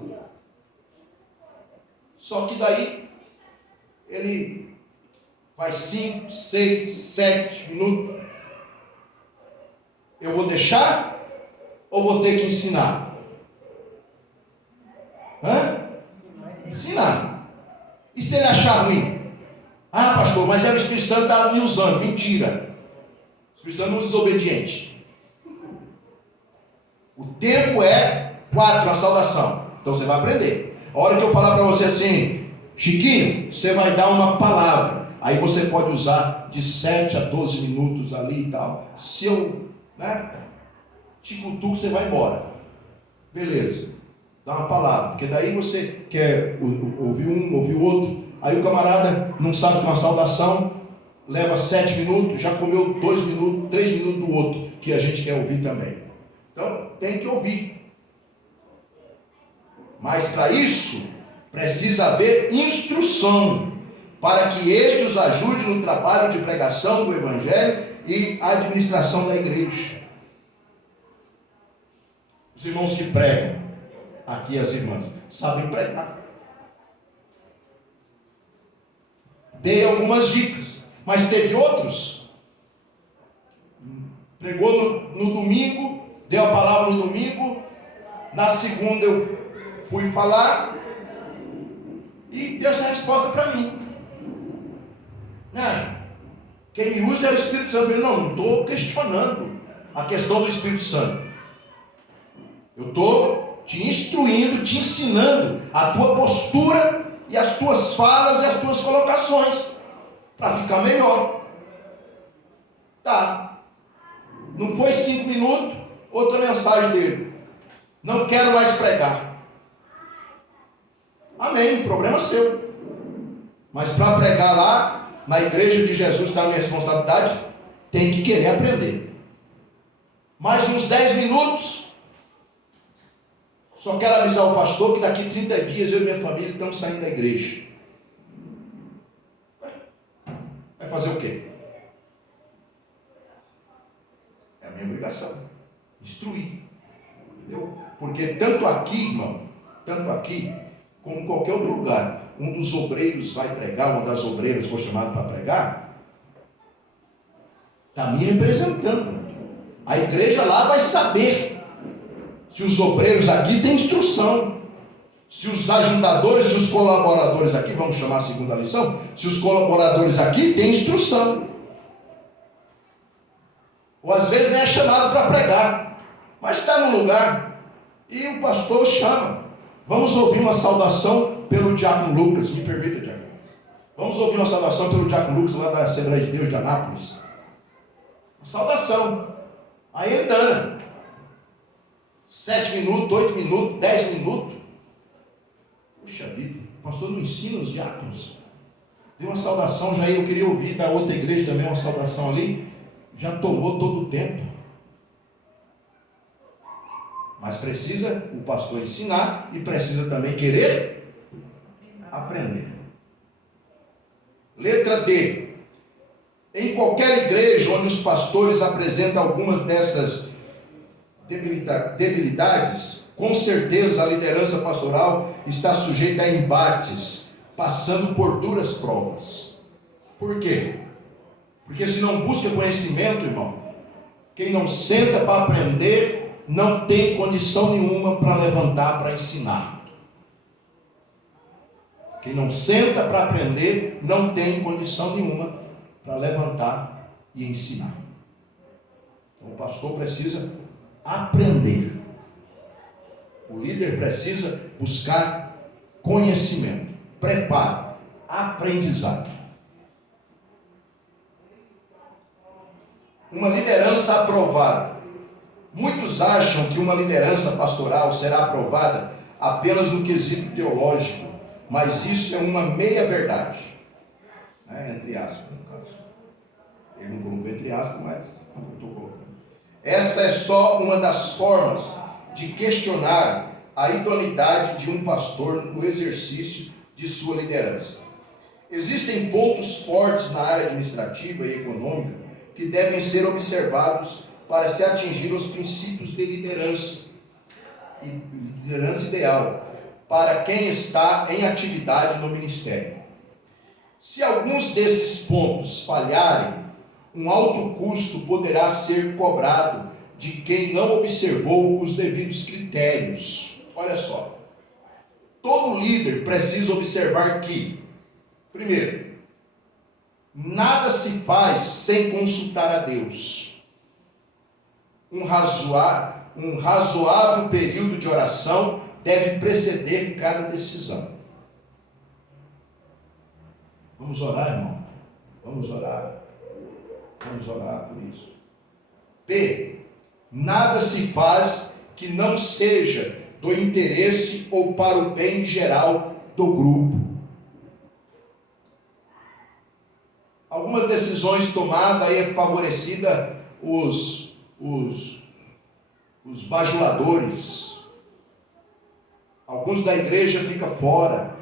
Só que daí, ele vai 5, 6, 7 minutos. Eu vou deixar ou vou ter que ensinar? Ensinar. E se ele achar ruim? Ah, pastor, mas o Espírito Santo está me usando. Mentira. O Espírito Santo não é desobediente. O tempo é 4, a saudação. Então você vai aprender. A hora que eu falar para você assim, Chiquinho, você vai dar uma palavra. Aí você pode usar de 7 a 12 minutos ali e tal. Se eu, te cutuco, você vai embora. Beleza. Dá uma palavra. Porque daí você quer ouvir um, ouvir o outro. Aí o camarada não sabe ter uma saudação, leva 7 minutos, já comeu 2 minutos, 3 minutos do outro, que a gente quer ouvir também. Então, tem que ouvir. Mas para isso, precisa haver instrução, para que este os ajude no trabalho de pregação do Evangelho e administração da igreja. Os irmãos que pregam, aqui as irmãs, sabem pregar. Dei algumas dicas, mas teve outros. Pregou no domingo, deu a palavra no domingo, na segunda eu fui falar e deu essa resposta para mim. Quem me usa é o Espírito Santo. Eu falei, não estou questionando a questão do Espírito Santo. Eu estou te instruindo, te ensinando a tua postura e as tuas falas e as tuas colocações, para ficar melhor. Tá. Não foi 5 minutos, outra mensagem dele. Não quero mais pregar. Amém, problema seu. Mas para pregar lá, na igreja de Jesus, da minha responsabilidade, tem que querer aprender. Mais uns 10 minutos. Só quero avisar o pastor que daqui 30 dias eu e minha família estamos saindo da igreja. Vai fazer o quê? É a minha obrigação. Instruir. Entendeu? Porque tanto aqui, irmão, tanto aqui, como em qualquer outro lugar, um dos obreiros vai pregar, uma das obreiras foi chamada para pregar, está me representando. A igreja lá vai saber se os obreiros aqui têm instrução, se os ajudadores, se os colaboradores aqui, vamos chamar a segunda lição, se os colaboradores aqui têm instrução. Ou às vezes nem é chamado para pregar, mas está no lugar e o pastor chama. Vamos ouvir uma saudação pelo diácono Lucas, me permita, diácono. Vamos ouvir uma saudação pelo diácono Lucas lá da Assembleia de Deus de Anápolis. Uma saudação. Aí ele dana. 7 minutos, 8 minutos, 10 minutos. Puxa vida, o pastor não ensina os diáconos. Deu uma saudação, já eu queria ouvir da outra igreja também uma saudação ali. Já tomou todo o tempo. Mas precisa o pastor ensinar e precisa também querer aprender. Letra D. Em qualquer igreja onde os pastores apresentam algumas dessas debilidades, com certeza a liderança pastoral está sujeita a embates, passando por duras provas. Por quê? Porque se não busca conhecimento, irmão, quem não senta para aprender, não tem condição nenhuma para levantar para ensinar. Quem não senta para aprender, não tem condição nenhuma para levantar e ensinar. Então o pastor precisa aprender. O líder precisa buscar conhecimento, preparo, aprendizado. Uma liderança aprovada. Muitos acham que uma liderança pastoral será aprovada apenas no quesito teológico, mas isso é uma meia-verdade. Entre aspas, no caso. Ele não colocou entre aspas, mas eu estou colocando. Essa é só uma das formas de questionar a idoneidade de um pastor no exercício de sua liderança. Existem pontos fortes na área administrativa e econômica que devem ser observados para se atingir os princípios de liderança ideal, para quem está em atividade no ministério. Se alguns desses pontos falharem, um alto custo poderá ser cobrado de quem não observou os devidos critérios. Olha só, todo líder precisa observar que, primeiro, nada se faz sem consultar a Deus. Um razoável período de oração deve preceder cada decisão. Vamos orar, irmão? Vamos orar. Vamos orar por isso. B. Nada se faz que não seja do interesse ou para o bem geral do grupo. Algumas decisões tomadas aí é favorecida os bajuladores. Alguns da igreja ficam fora.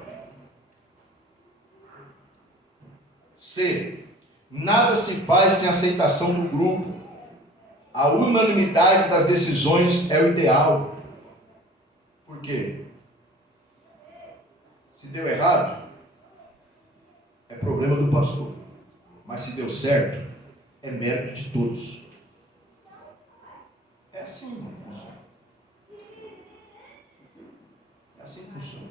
C. Nada se faz sem aceitação do grupo. A unanimidade das decisões é o ideal. Por quê? Se deu errado, é problema do pastor. Mas se deu certo, é mérito de todos. É assim que funciona. É assim que funciona.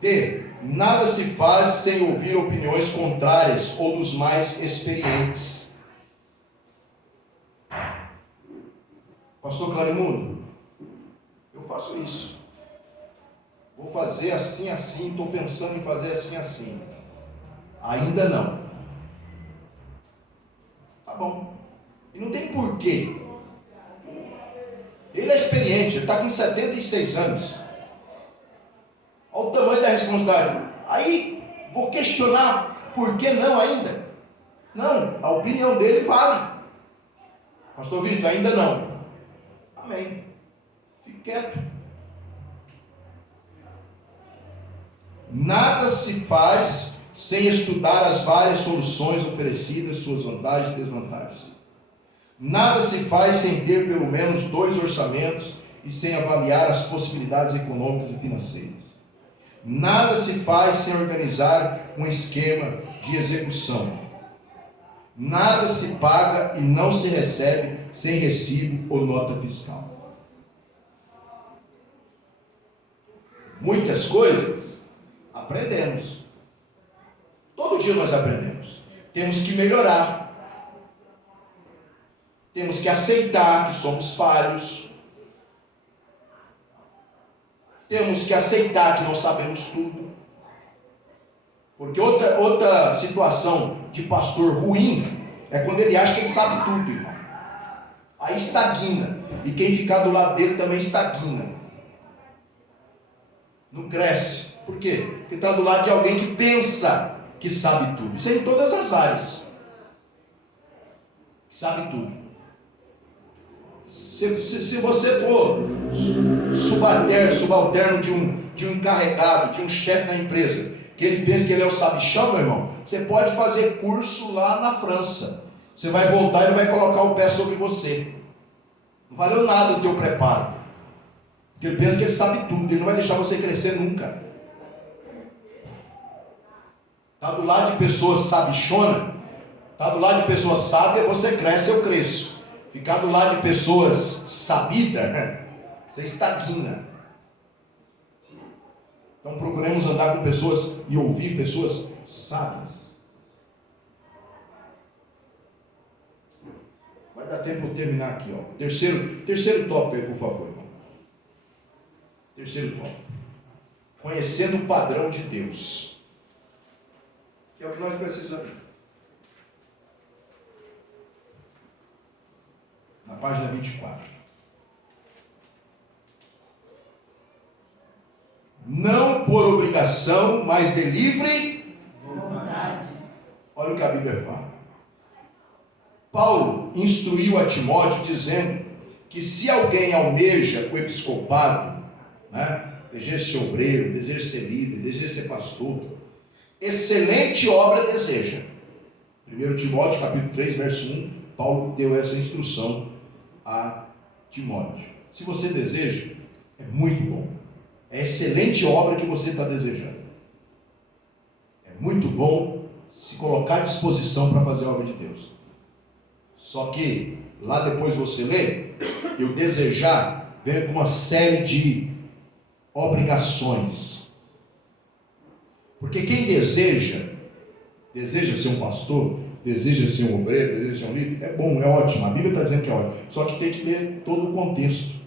D. Nada se faz sem ouvir opiniões contrárias ou dos mais experientes. Pastor Clarimundo, eu faço isso. Vou fazer assim, assim, estou pensando em fazer assim, assim. Ainda não. Tá bom. E não tem porquê. Ele é experiente, ele está com 76 anos. Olha o tamanho da responsabilidade. Aí, vou questionar, por que não ainda? Não, a opinião dele vale. Pastor Vitor, ainda não. Amém. Fique quieto. Nada se faz sem estudar as várias soluções oferecidas, suas vantagens e desvantagens. Nada se faz sem ter pelo menos 2 orçamentos e sem avaliar as possibilidades econômicas e financeiras. Nada se faz sem organizar um esquema de execução. Nada se paga e não se recebe sem recibo ou nota fiscal. Muitas coisas aprendemos. Todo dia nós aprendemos. Temos que melhorar. Temos que aceitar que somos falhos. Temos que aceitar que não sabemos tudo. Porque outra situação de pastor ruim é quando ele acha que ele sabe tudo, irmão. Aí estagna. E quem ficar do lado dele também estagna. Não cresce. Por quê? Porque está do lado de alguém que pensa que sabe tudo. Isso é em todas as áreas. Sabe tudo. Se você for subalterno de um encarregado, de um chefe da empresa, que ele pensa que ele é o sabichão, meu irmão, você pode fazer curso lá na França. Você vai voltar e ele vai colocar o pé sobre você. Não valeu nada o teu preparo. Porque ele pensa que ele sabe tudo, ele não vai deixar você crescer nunca. Está do lado de pessoas sabichona, está do lado de pessoas sábias, você cresce, eu cresço. ficar do lado de pessoas sabidas, você estagna. Então procuremos andar com pessoas e ouvir pessoas sábias. Vai dar tempo de eu terminar aqui, ó. Terceiro tópico aí, por favor, irmão. Terceiro tópico. Conhecendo o padrão de Deus. Que é o que nós precisamos. Na página 24. Não por obrigação, mas de livre vontade. Olha o que a Bíblia fala. Paulo instruiu a Timóteo dizendo que se alguém almeja o episcopado, deseja ser obreiro, deseja ser líder, deseja ser pastor, excelente obra deseja. 1 Timóteo capítulo 3, verso 1, Paulo deu essa instrução a Timóteo. Se você deseja, é muito bom. É excelente obra que você está desejando. É muito bom se colocar à disposição para fazer a obra de Deus. Só que, lá depois você lê, eu desejar vem com uma série de obrigações. Porque quem deseja ser um pastor, deseja ser um obreiro, deseja ser um líder, é bom, é ótimo. A Bíblia está dizendo que é ótimo. Só que tem que ler todo o contexto.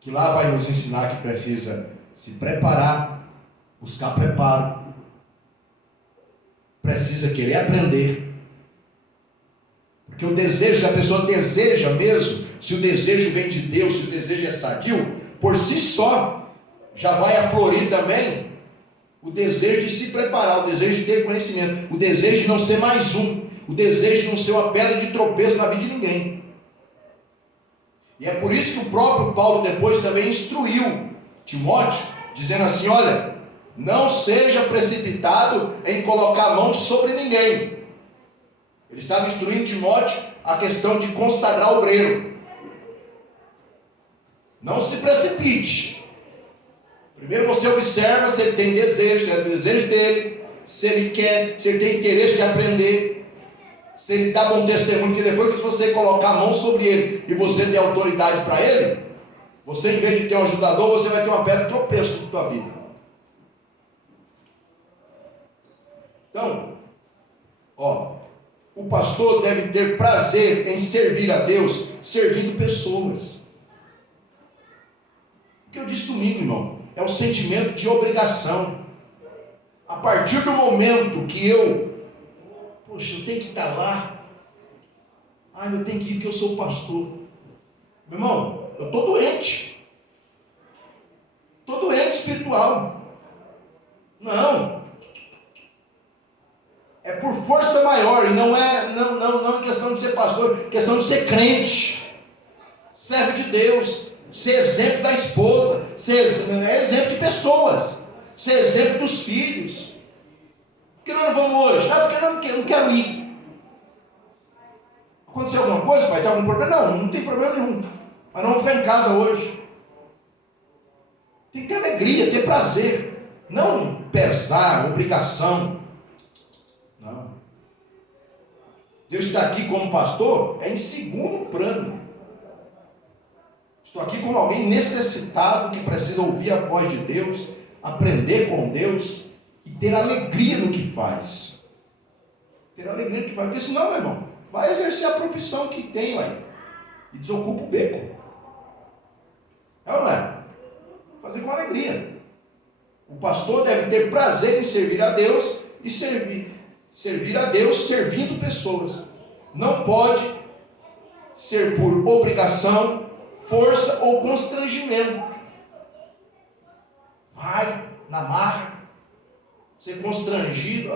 Que lá vai nos ensinar que precisa se preparar, buscar preparo, precisa querer aprender. Porque o desejo, se a pessoa deseja mesmo, se o desejo vem de Deus, se o desejo é sadio, por si só, já vai aflorir também o desejo de se preparar, o desejo de ter conhecimento, o desejo de não ser mais um, o desejo de não ser uma pedra de tropeço na vida de ninguém. E é por isso que o próprio Paulo depois também instruiu Timóteo, dizendo assim, olha, não seja precipitado em colocar a mão sobre ninguém. Ele estava instruindo Timóteo a questão de consagrar o obreiro. Não se precipite. Primeiro você observa se ele tem desejo, se é o desejo dele, se ele quer, se ele tem interesse de aprender, se ele dá bom testemunho, que depois que você colocar a mão sobre ele e você der autoridade para ele, você em vez de ter um ajudador, você vai ter uma pedra de tropeço na sua vida. Então, o pastor deve ter prazer em servir a Deus, servindo pessoas. O que eu disse domingo, irmão, é um sentimento de obrigação. A partir do momento que eu tenho que estar lá, eu tenho que ir porque eu sou pastor. Meu irmão, eu estou doente espiritual. Não. É por força maior, e não é questão de ser pastor, é questão de ser crente, servo de Deus, ser exemplo da esposa, ser exemplo de pessoas, ser exemplo dos filhos. Por que nós não vamos hoje? Porque eu não quero ir. Aconteceu alguma coisa, pai? Tem algum problema? Não tem problema nenhum. Mas não vamos ficar em casa hoje. Tem que ter alegria, ter prazer. Não pesar, obrigação. Não. Deus está aqui como pastor, é em segundo plano. Estou aqui como alguém necessitado que precisa ouvir a voz de Deus, aprender com Deus e ter alegria no que faz. Ter alegria no que faz. Porque senão, meu irmão, vai exercer a profissão que tem lá e desocupa o beco. É ou não é? Fazer com alegria. O pastor deve ter prazer em servir a Deus e servir a Deus servindo pessoas. Não pode ser por obrigação, força ou constrangimento. Vai na marra, ser constrangido,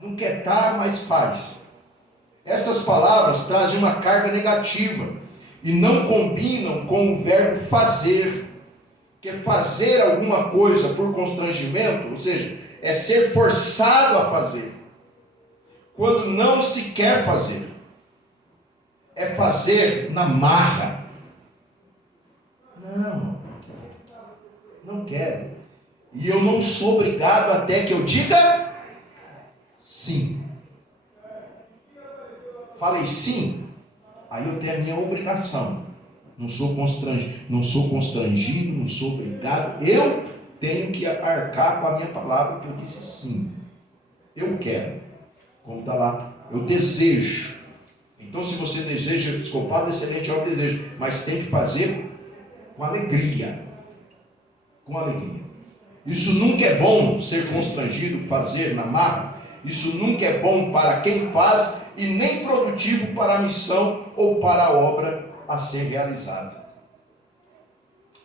não quer estar, mas faz. Essas palavras trazem uma carga negativa e não combinam com o verbo fazer, que é fazer alguma coisa por constrangimento, ou seja, é ser forçado a fazer, quando não se quer fazer, é fazer na marra. Não quero, e eu não sou obrigado até que eu diga sim. falei sim, aí eu tenho a minha obrigação. Não sou constrangido, não sou obrigado. Eu tenho que arcar com a minha palavra, que eu disse sim. Eu quero. Como está lá, eu desejo. Então, se você deseja episcopado, excelente, é o desejo, mas tem que fazer com alegria. Com alegria. Isso nunca é bom ser constrangido, fazer na marra. Isso nunca é bom para quem faz e nem produtivo para a missão ou para a obra a ser realizada.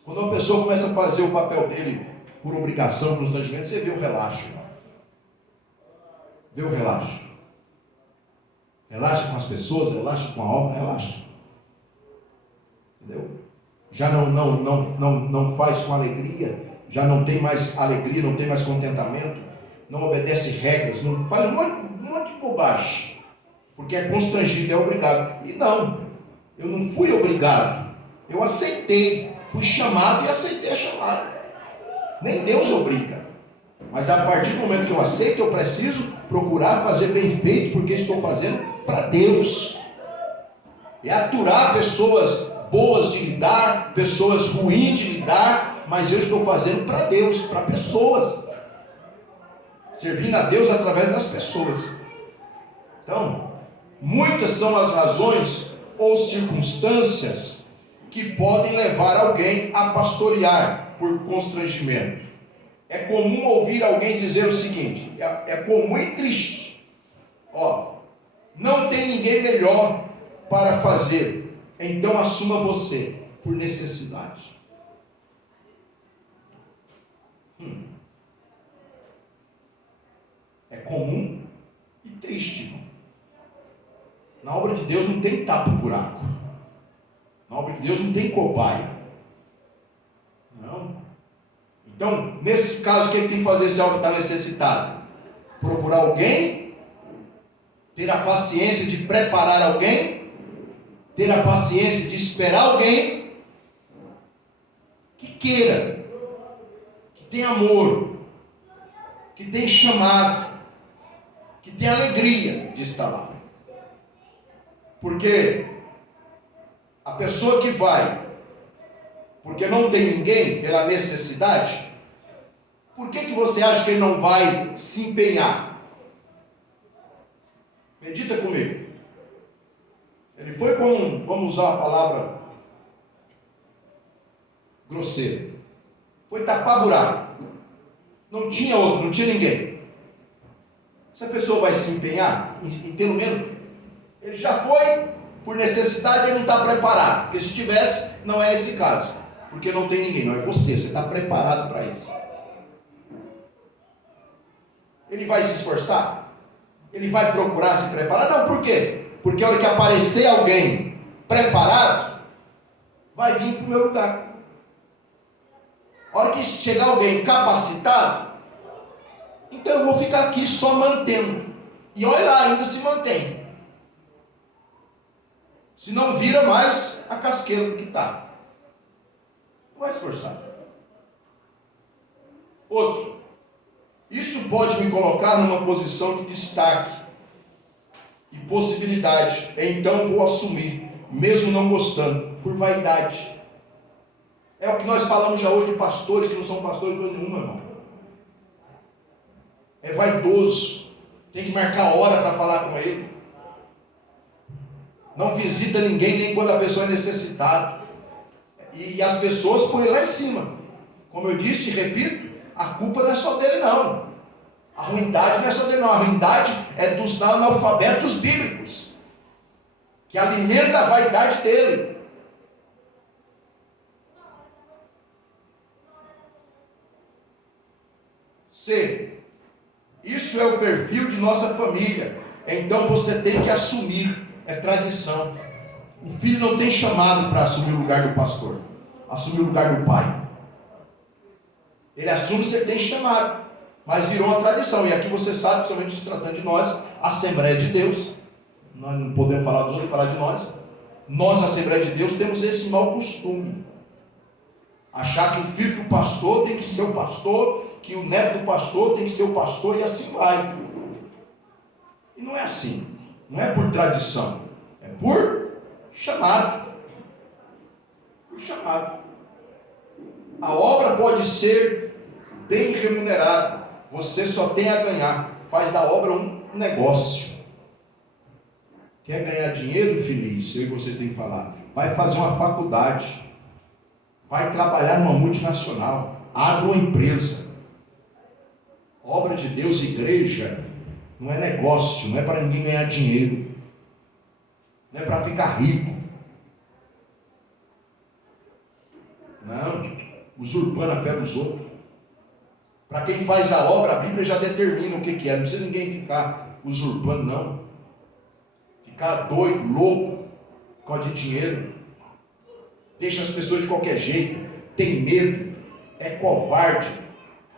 Quando uma pessoa começa a fazer o papel dele por obrigação, constrangimento, você vê o relaxo. Vê o relaxo. Relaxa com as pessoas, relaxa com a obra, relaxa. Entendeu? Já não faz com alegria, já não tem mais alegria, não tem mais contentamento, não obedece regras, não faz um monte de bobagem, porque é constrangido, é obrigado. E não, eu não fui obrigado, eu aceitei, fui chamado e aceitei a chamada. Nem Deus obriga, mas a partir do momento que eu aceito, eu preciso procurar fazer bem feito, porque estou fazendo para Deus. É aturar pessoas boas de lidar, pessoas ruins de lidar, mas eu estou fazendo para Deus, para pessoas, servindo a Deus através das pessoas. Então, muitas são as razões ou circunstâncias que podem levar alguém a pastorear por constrangimento. É comum ouvir alguém dizer o seguinte, é comum e triste, não tem ninguém melhor para fazer, então assuma você, por necessidade. É comum e triste, irmão. Na obra de Deus não tem tapa-buraco. Na obra de Deus não tem cobaia. Não. Então, nesse caso, o que ele tem que fazer se alguém está necessitado? Procurar alguém, ter a paciência de preparar alguém, ter a paciência de esperar alguém que queira, que tem amor, que tem chamado, que tem alegria de estar lá. Porque a pessoa que vai, porque não tem ninguém, pela necessidade, por que você acha que ele não vai se empenhar? Medita comigo. Ele foi com, vamos usar a palavra grosseira, foi tapar buraco. Não tinha outro, não tinha ninguém. Essa pessoa vai se empenhar, pelo menos, ele já foi por necessidade, ele não está preparado. Porque se tivesse, não é esse caso. Porque não tem ninguém, não é você está preparado para isso. Ele vai se esforçar? Ele vai procurar se preparar? Não, por quê? Porque a hora que aparecer alguém preparado, vai vir para o meu lugar. A hora que chegar alguém capacitado, então eu vou ficar aqui só mantendo. E olha lá, ainda se mantém. Se não vira mais a casqueira do que está. Não vai esforçar. Outro. Isso pode me colocar numa posição de destaque e possibilidade. Então vou assumir, mesmo não gostando, por vaidade. É o que nós falamos já hoje de pastores que não são pastores de coisa nenhuma, irmão. É vaidoso. Tem que marcar hora para falar com ele. Não visita ninguém, nem quando a pessoa é necessitada. E as pessoas põem lá em cima. Como eu disse e repito, a culpa não é só dele, não. A ruindade não é só dele, não. A ruindade é dos analfabetos bíblicos, que alimenta a vaidade dele. C. Isso é o perfil de nossa família. Então você tem que assumir. É tradição. O filho não tem chamado para assumir o lugar do pastor, assumir o lugar do pai. Ele assume se ele tem chamado, mas virou uma tradição. E aqui você sabe, principalmente se tratando de nós, Assembleia de Deus. Nós não podemos falar dos outros, falar de nós. Nós, Assembleia de Deus, temos esse mau costume. Achar que o filho do pastor tem que ser o pastor, que o neto do pastor tem que ser o pastor, e assim vai. E não é assim. Não é por tradição, é por chamado. Por chamado. A obra pode ser bem remunerada. Você só tem a ganhar. Faz da obra um negócio. Quer ganhar dinheiro, filho? Isso aí você tem que falar. Vai fazer uma faculdade. Vai trabalhar numa multinacional. Abre uma empresa. Obra de Deus, igreja, não é negócio, não é para ninguém ganhar dinheiro. Não é para ficar rico. Não, usurpando a fé dos outros. Para quem faz a obra, a Bíblia já determina o que é. Não precisa ninguém ficar usurpando, não. Ficar doido, louco, por causa de dinheiro. Deixa as pessoas de qualquer jeito. Tem medo. É covarde.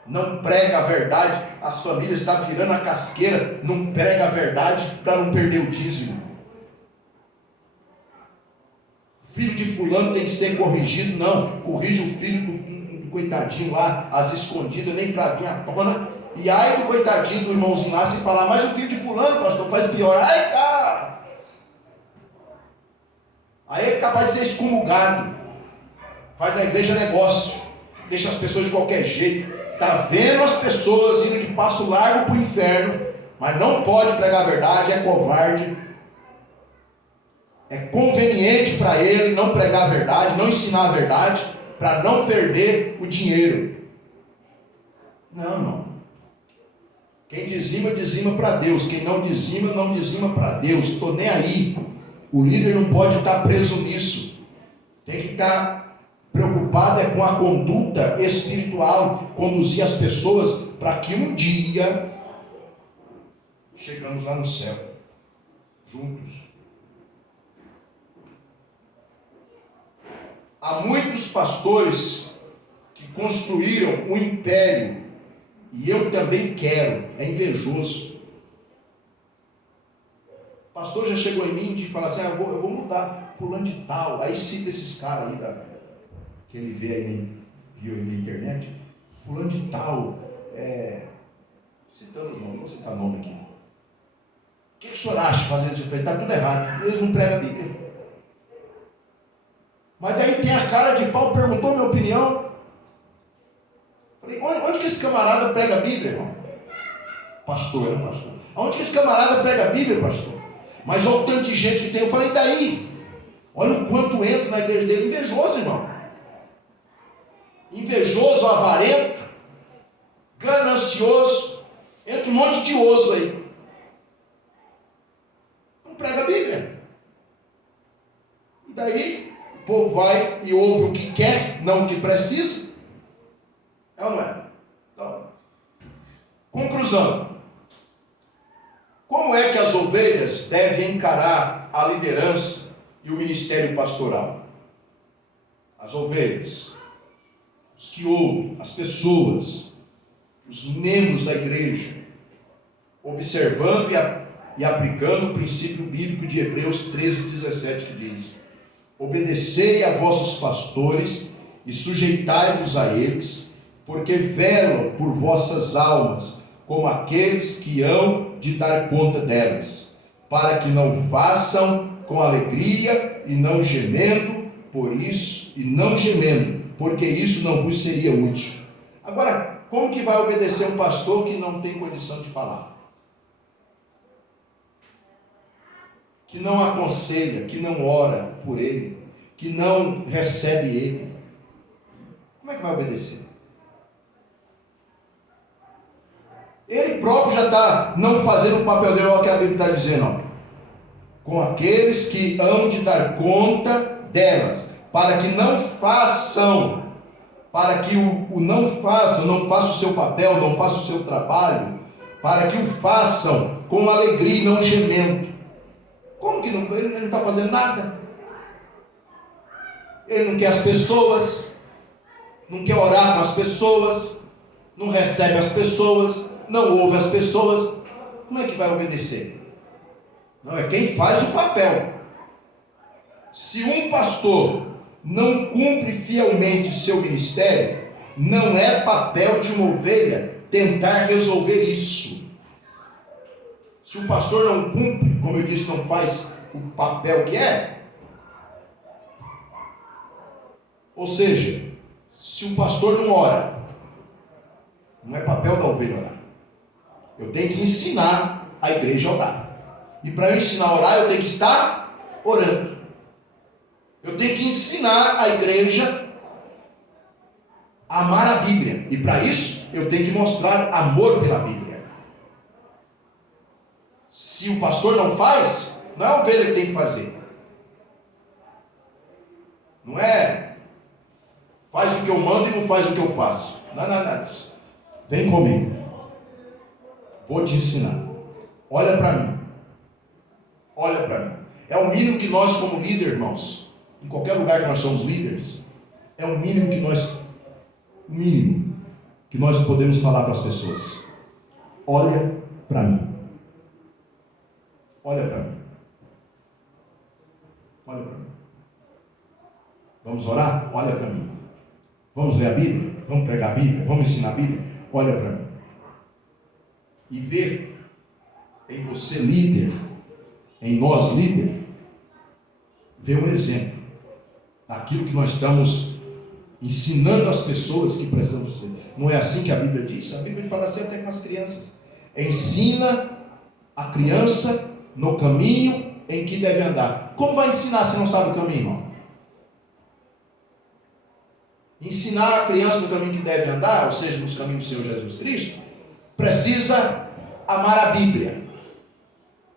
Não prega a verdade. As famílias estão virando a casqueira. Não prega a verdade para não perder o dízimo. Filho de fulano tem que ser corrigido. Não, corrige o filho do coitadinho lá, às escondidas, nem para vir à tona. E ai do coitadinho do irmãozinho lá, se falar, mas o filho de fulano, pastor, faz pior. Ai, cara! Aí é capaz de ser excomungado. Faz na igreja negócio. Deixa as pessoas de qualquer jeito. Está vendo as pessoas indo de passo largo para o inferno, mas não pode pregar a verdade, é covarde. É conveniente para ele não pregar a verdade, não ensinar a verdade, para não perder o dinheiro. Não, não. Quem dizima, dizima para Deus. Quem não dizima, não dizima para Deus. Estou nem aí. O líder não pode estar preso nisso. Tem que estar preocupado com a conduta espiritual, conduzir as pessoas para que um dia chegamos lá no céu, juntos. Há muitos pastores que construíram um império, e eu também quero, é invejoso. O pastor já chegou em mim e fala assim, eu vou mudar, fulano de tal, aí cita esses caras aí, que ele viu aí na internet, fulano de tal, citando os nomes, vou citar nome aqui. O que o senhor acha fazendo isso? Está tudo errado, eles não pregam a Bíblia. Mas daí tem a cara de pau, perguntou minha opinião. Falei, onde que esse camarada prega a Bíblia, irmão? Pastor, é pastor. Onde que esse camarada prega a Bíblia, pastor? Mas olha o tanto de gente que tem. Eu falei, daí? Olha o quanto entra na igreja dele. Invejoso, irmão. Invejoso, avarento, ganancioso. Entra um monte de oso aí. Não prega a Bíblia. E daí, o povo vai e ouve o que quer, não o que precisa. É ou não é? Então, conclusão. Como é que as ovelhas devem encarar a liderança e o ministério pastoral? As ovelhas, os que ouvem, as pessoas, os membros da igreja, observando e aplicando o princípio bíblico de Hebreus 13:17, que diz: obedecei a vossos pastores e sujeitai-vos a eles, porque velam por vossas almas, como aqueles que hão de dar conta delas, para que não façam com alegria e não gemendo, porque isso não vos seria útil. Agora, como que vai obedecer um pastor que não tem condição de falar? Que não aconselha, que não ora por ele, que não recebe ele? Como é que vai obedecer? Ele próprio já está não fazendo o papel dele, olha o que a Bíblia está dizendo, ó. Com aqueles que hão de dar conta delas, para que não façam, para que o não faça o seu papel, não faça o seu trabalho, para que o façam com alegria e não gemendo. Como que não? Ele não está fazendo nada. Ele não quer as pessoas, não quer orar com as pessoas, não recebe as pessoas, não ouve as pessoas. Como é que vai obedecer? Não, é quem faz o papel. Se um pastor não cumpre fielmente seu ministério, não é papel de uma ovelha tentar resolver isso. Se o pastor não cumpre, como eu disse, não faz o papel que é, ou seja, se o pastor não ora, não é papel da ovelha orar. Eu tenho que ensinar a igreja a orar. E para eu ensinar a orar, eu tenho que estar orando. Eu tenho que ensinar a igreja a amar a Bíblia. E para isso, eu tenho que mostrar amor pela Bíblia. Se o pastor não faz, não é a ovelha que tem que fazer. Não é faz o que eu mando e não faz o que eu faço. Não. Vem comigo. Vou te ensinar. Olha para mim. Olha para mim. É o mínimo que nós, como líder, irmãos, em qualquer lugar que nós somos líderes, é o mínimo que nós podemos falar para as pessoas. Olha para mim. Olha para mim. Olha para mim. Vamos orar? Olha para mim. Vamos ler a Bíblia? Vamos pregar a Bíblia? Vamos ensinar a Bíblia? Olha para mim. E ver em você, líder, em nós, líder, ver um exemplo daquilo que nós estamos ensinando às pessoas que precisamos ser. Não é assim que a Bíblia diz? A Bíblia fala sempre até com as crianças. Ensina a criança no caminho em que deve andar. Como vai ensinar se não sabe o caminho, irmão? Ensinar a criança no caminho que deve andar, ou seja, nos caminhos do Senhor Jesus Cristo, precisa amar a Bíblia.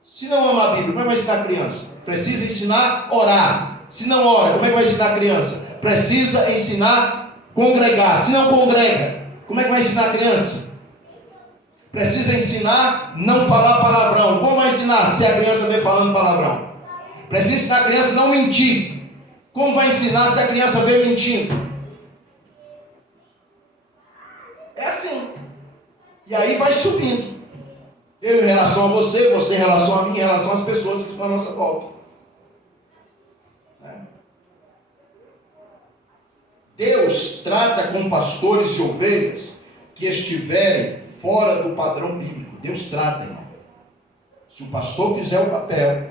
Se não ama a Bíblia, como é que vai ensinar a criança? Precisa ensinar a orar. Se não ora, como é que vai ensinar a criança? Precisa ensinar a congregar. Se não congrega, como é que vai ensinar a criança? Precisa ensinar a não falar palavrão. Como vai ensinar se a criança vê falando palavrão? Precisa ensinar a criança a não mentir. Como vai ensinar se a criança vê mentindo? É assim. E aí vai subindo. Eu em relação a você, você em relação a mim, em relação às pessoas que estão à nossa volta. Deus trata com pastores e ovelhas que estiverem fora do padrão bíblico. Deus trata, irmão. Se o pastor fizer o papel,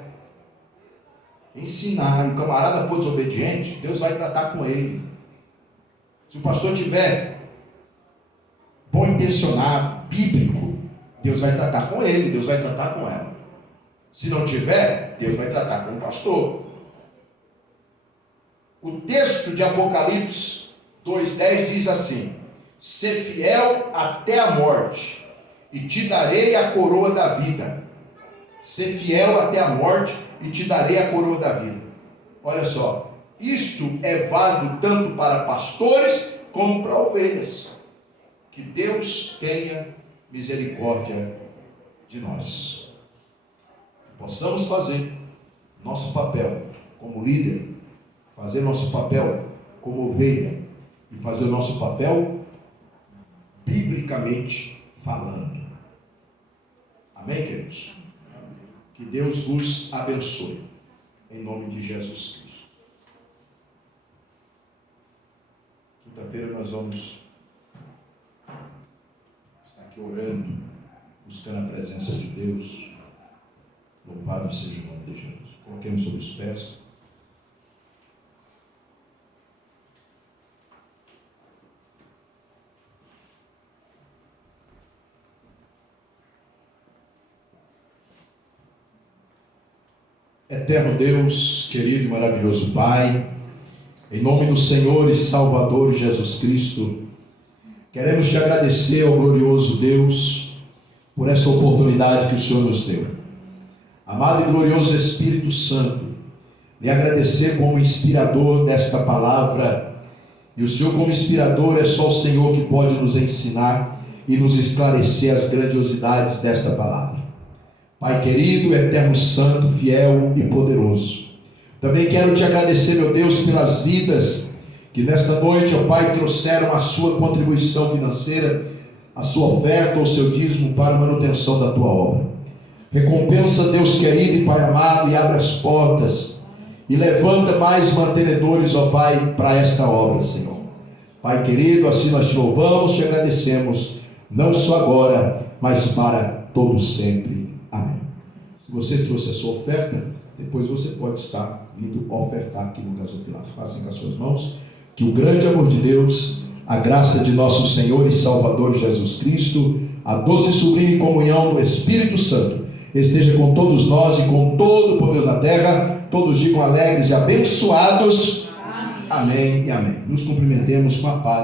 ensinar, e o camarada for desobediente, Deus vai tratar com ele. Se o pastor tiver bom intencionado, bíblico, Deus vai tratar com ele, Deus vai tratar com ela. Se não tiver, Deus vai tratar com o pastor. O texto de Apocalipse 2,10 diz assim: ser fiel até a morte, e te darei a coroa da vida. Ser fiel até a morte, e te darei a coroa da vida. Olha só, isto é válido tanto para pastores como para ovelhas. Que Deus tenha misericórdia de nós. Que possamos fazer nosso papel como líder, fazer nosso papel como ovelha e fazer o nosso papel biblicamente falando. Amém, queridos? Que Deus vos abençoe, em nome de Jesus Cristo. Quinta-feira nós vamos estar aqui orando, buscando a presença de Deus. Louvado seja o nome de Jesus. Coloquemos sobre os pés. Eterno Deus, querido e maravilhoso Pai, em nome do Senhor e Salvador Jesus Cristo, queremos te agradecer, ó glorioso Deus, por essa oportunidade que o Senhor nos deu. Amado e glorioso Espírito Santo, lhe agradecer como inspirador desta palavra, e o Senhor como inspirador é só o Senhor que pode nos ensinar e nos esclarecer as grandiosidades desta palavra. Pai querido, eterno santo, fiel e poderoso, também quero te agradecer, meu Deus, pelas vidas que nesta noite, ó Pai, trouxeram a sua contribuição financeira, a sua oferta ou seu dízimo para a manutenção da tua obra. Recompensa, Deus querido e Pai amado, e abre as portas e levanta mais mantenedores, ó Pai, para esta obra, Senhor. Pai querido, assim nós te louvamos, te agradecemos, não só agora, mas para todo sempre. Amém. Se você trouxe a sua oferta, depois você pode estar vindo ofertar aqui no gasofilar. Façam com as suas mãos. Que o grande amor de Deus, a graça de nosso Senhor e Salvador Jesus Cristo, a doce e sublime comunhão do Espírito Santo esteja com todos nós e com todo o povo na terra. Todos digam alegres e abençoados. Amém e amém. Nos cumprimentemos com a paz.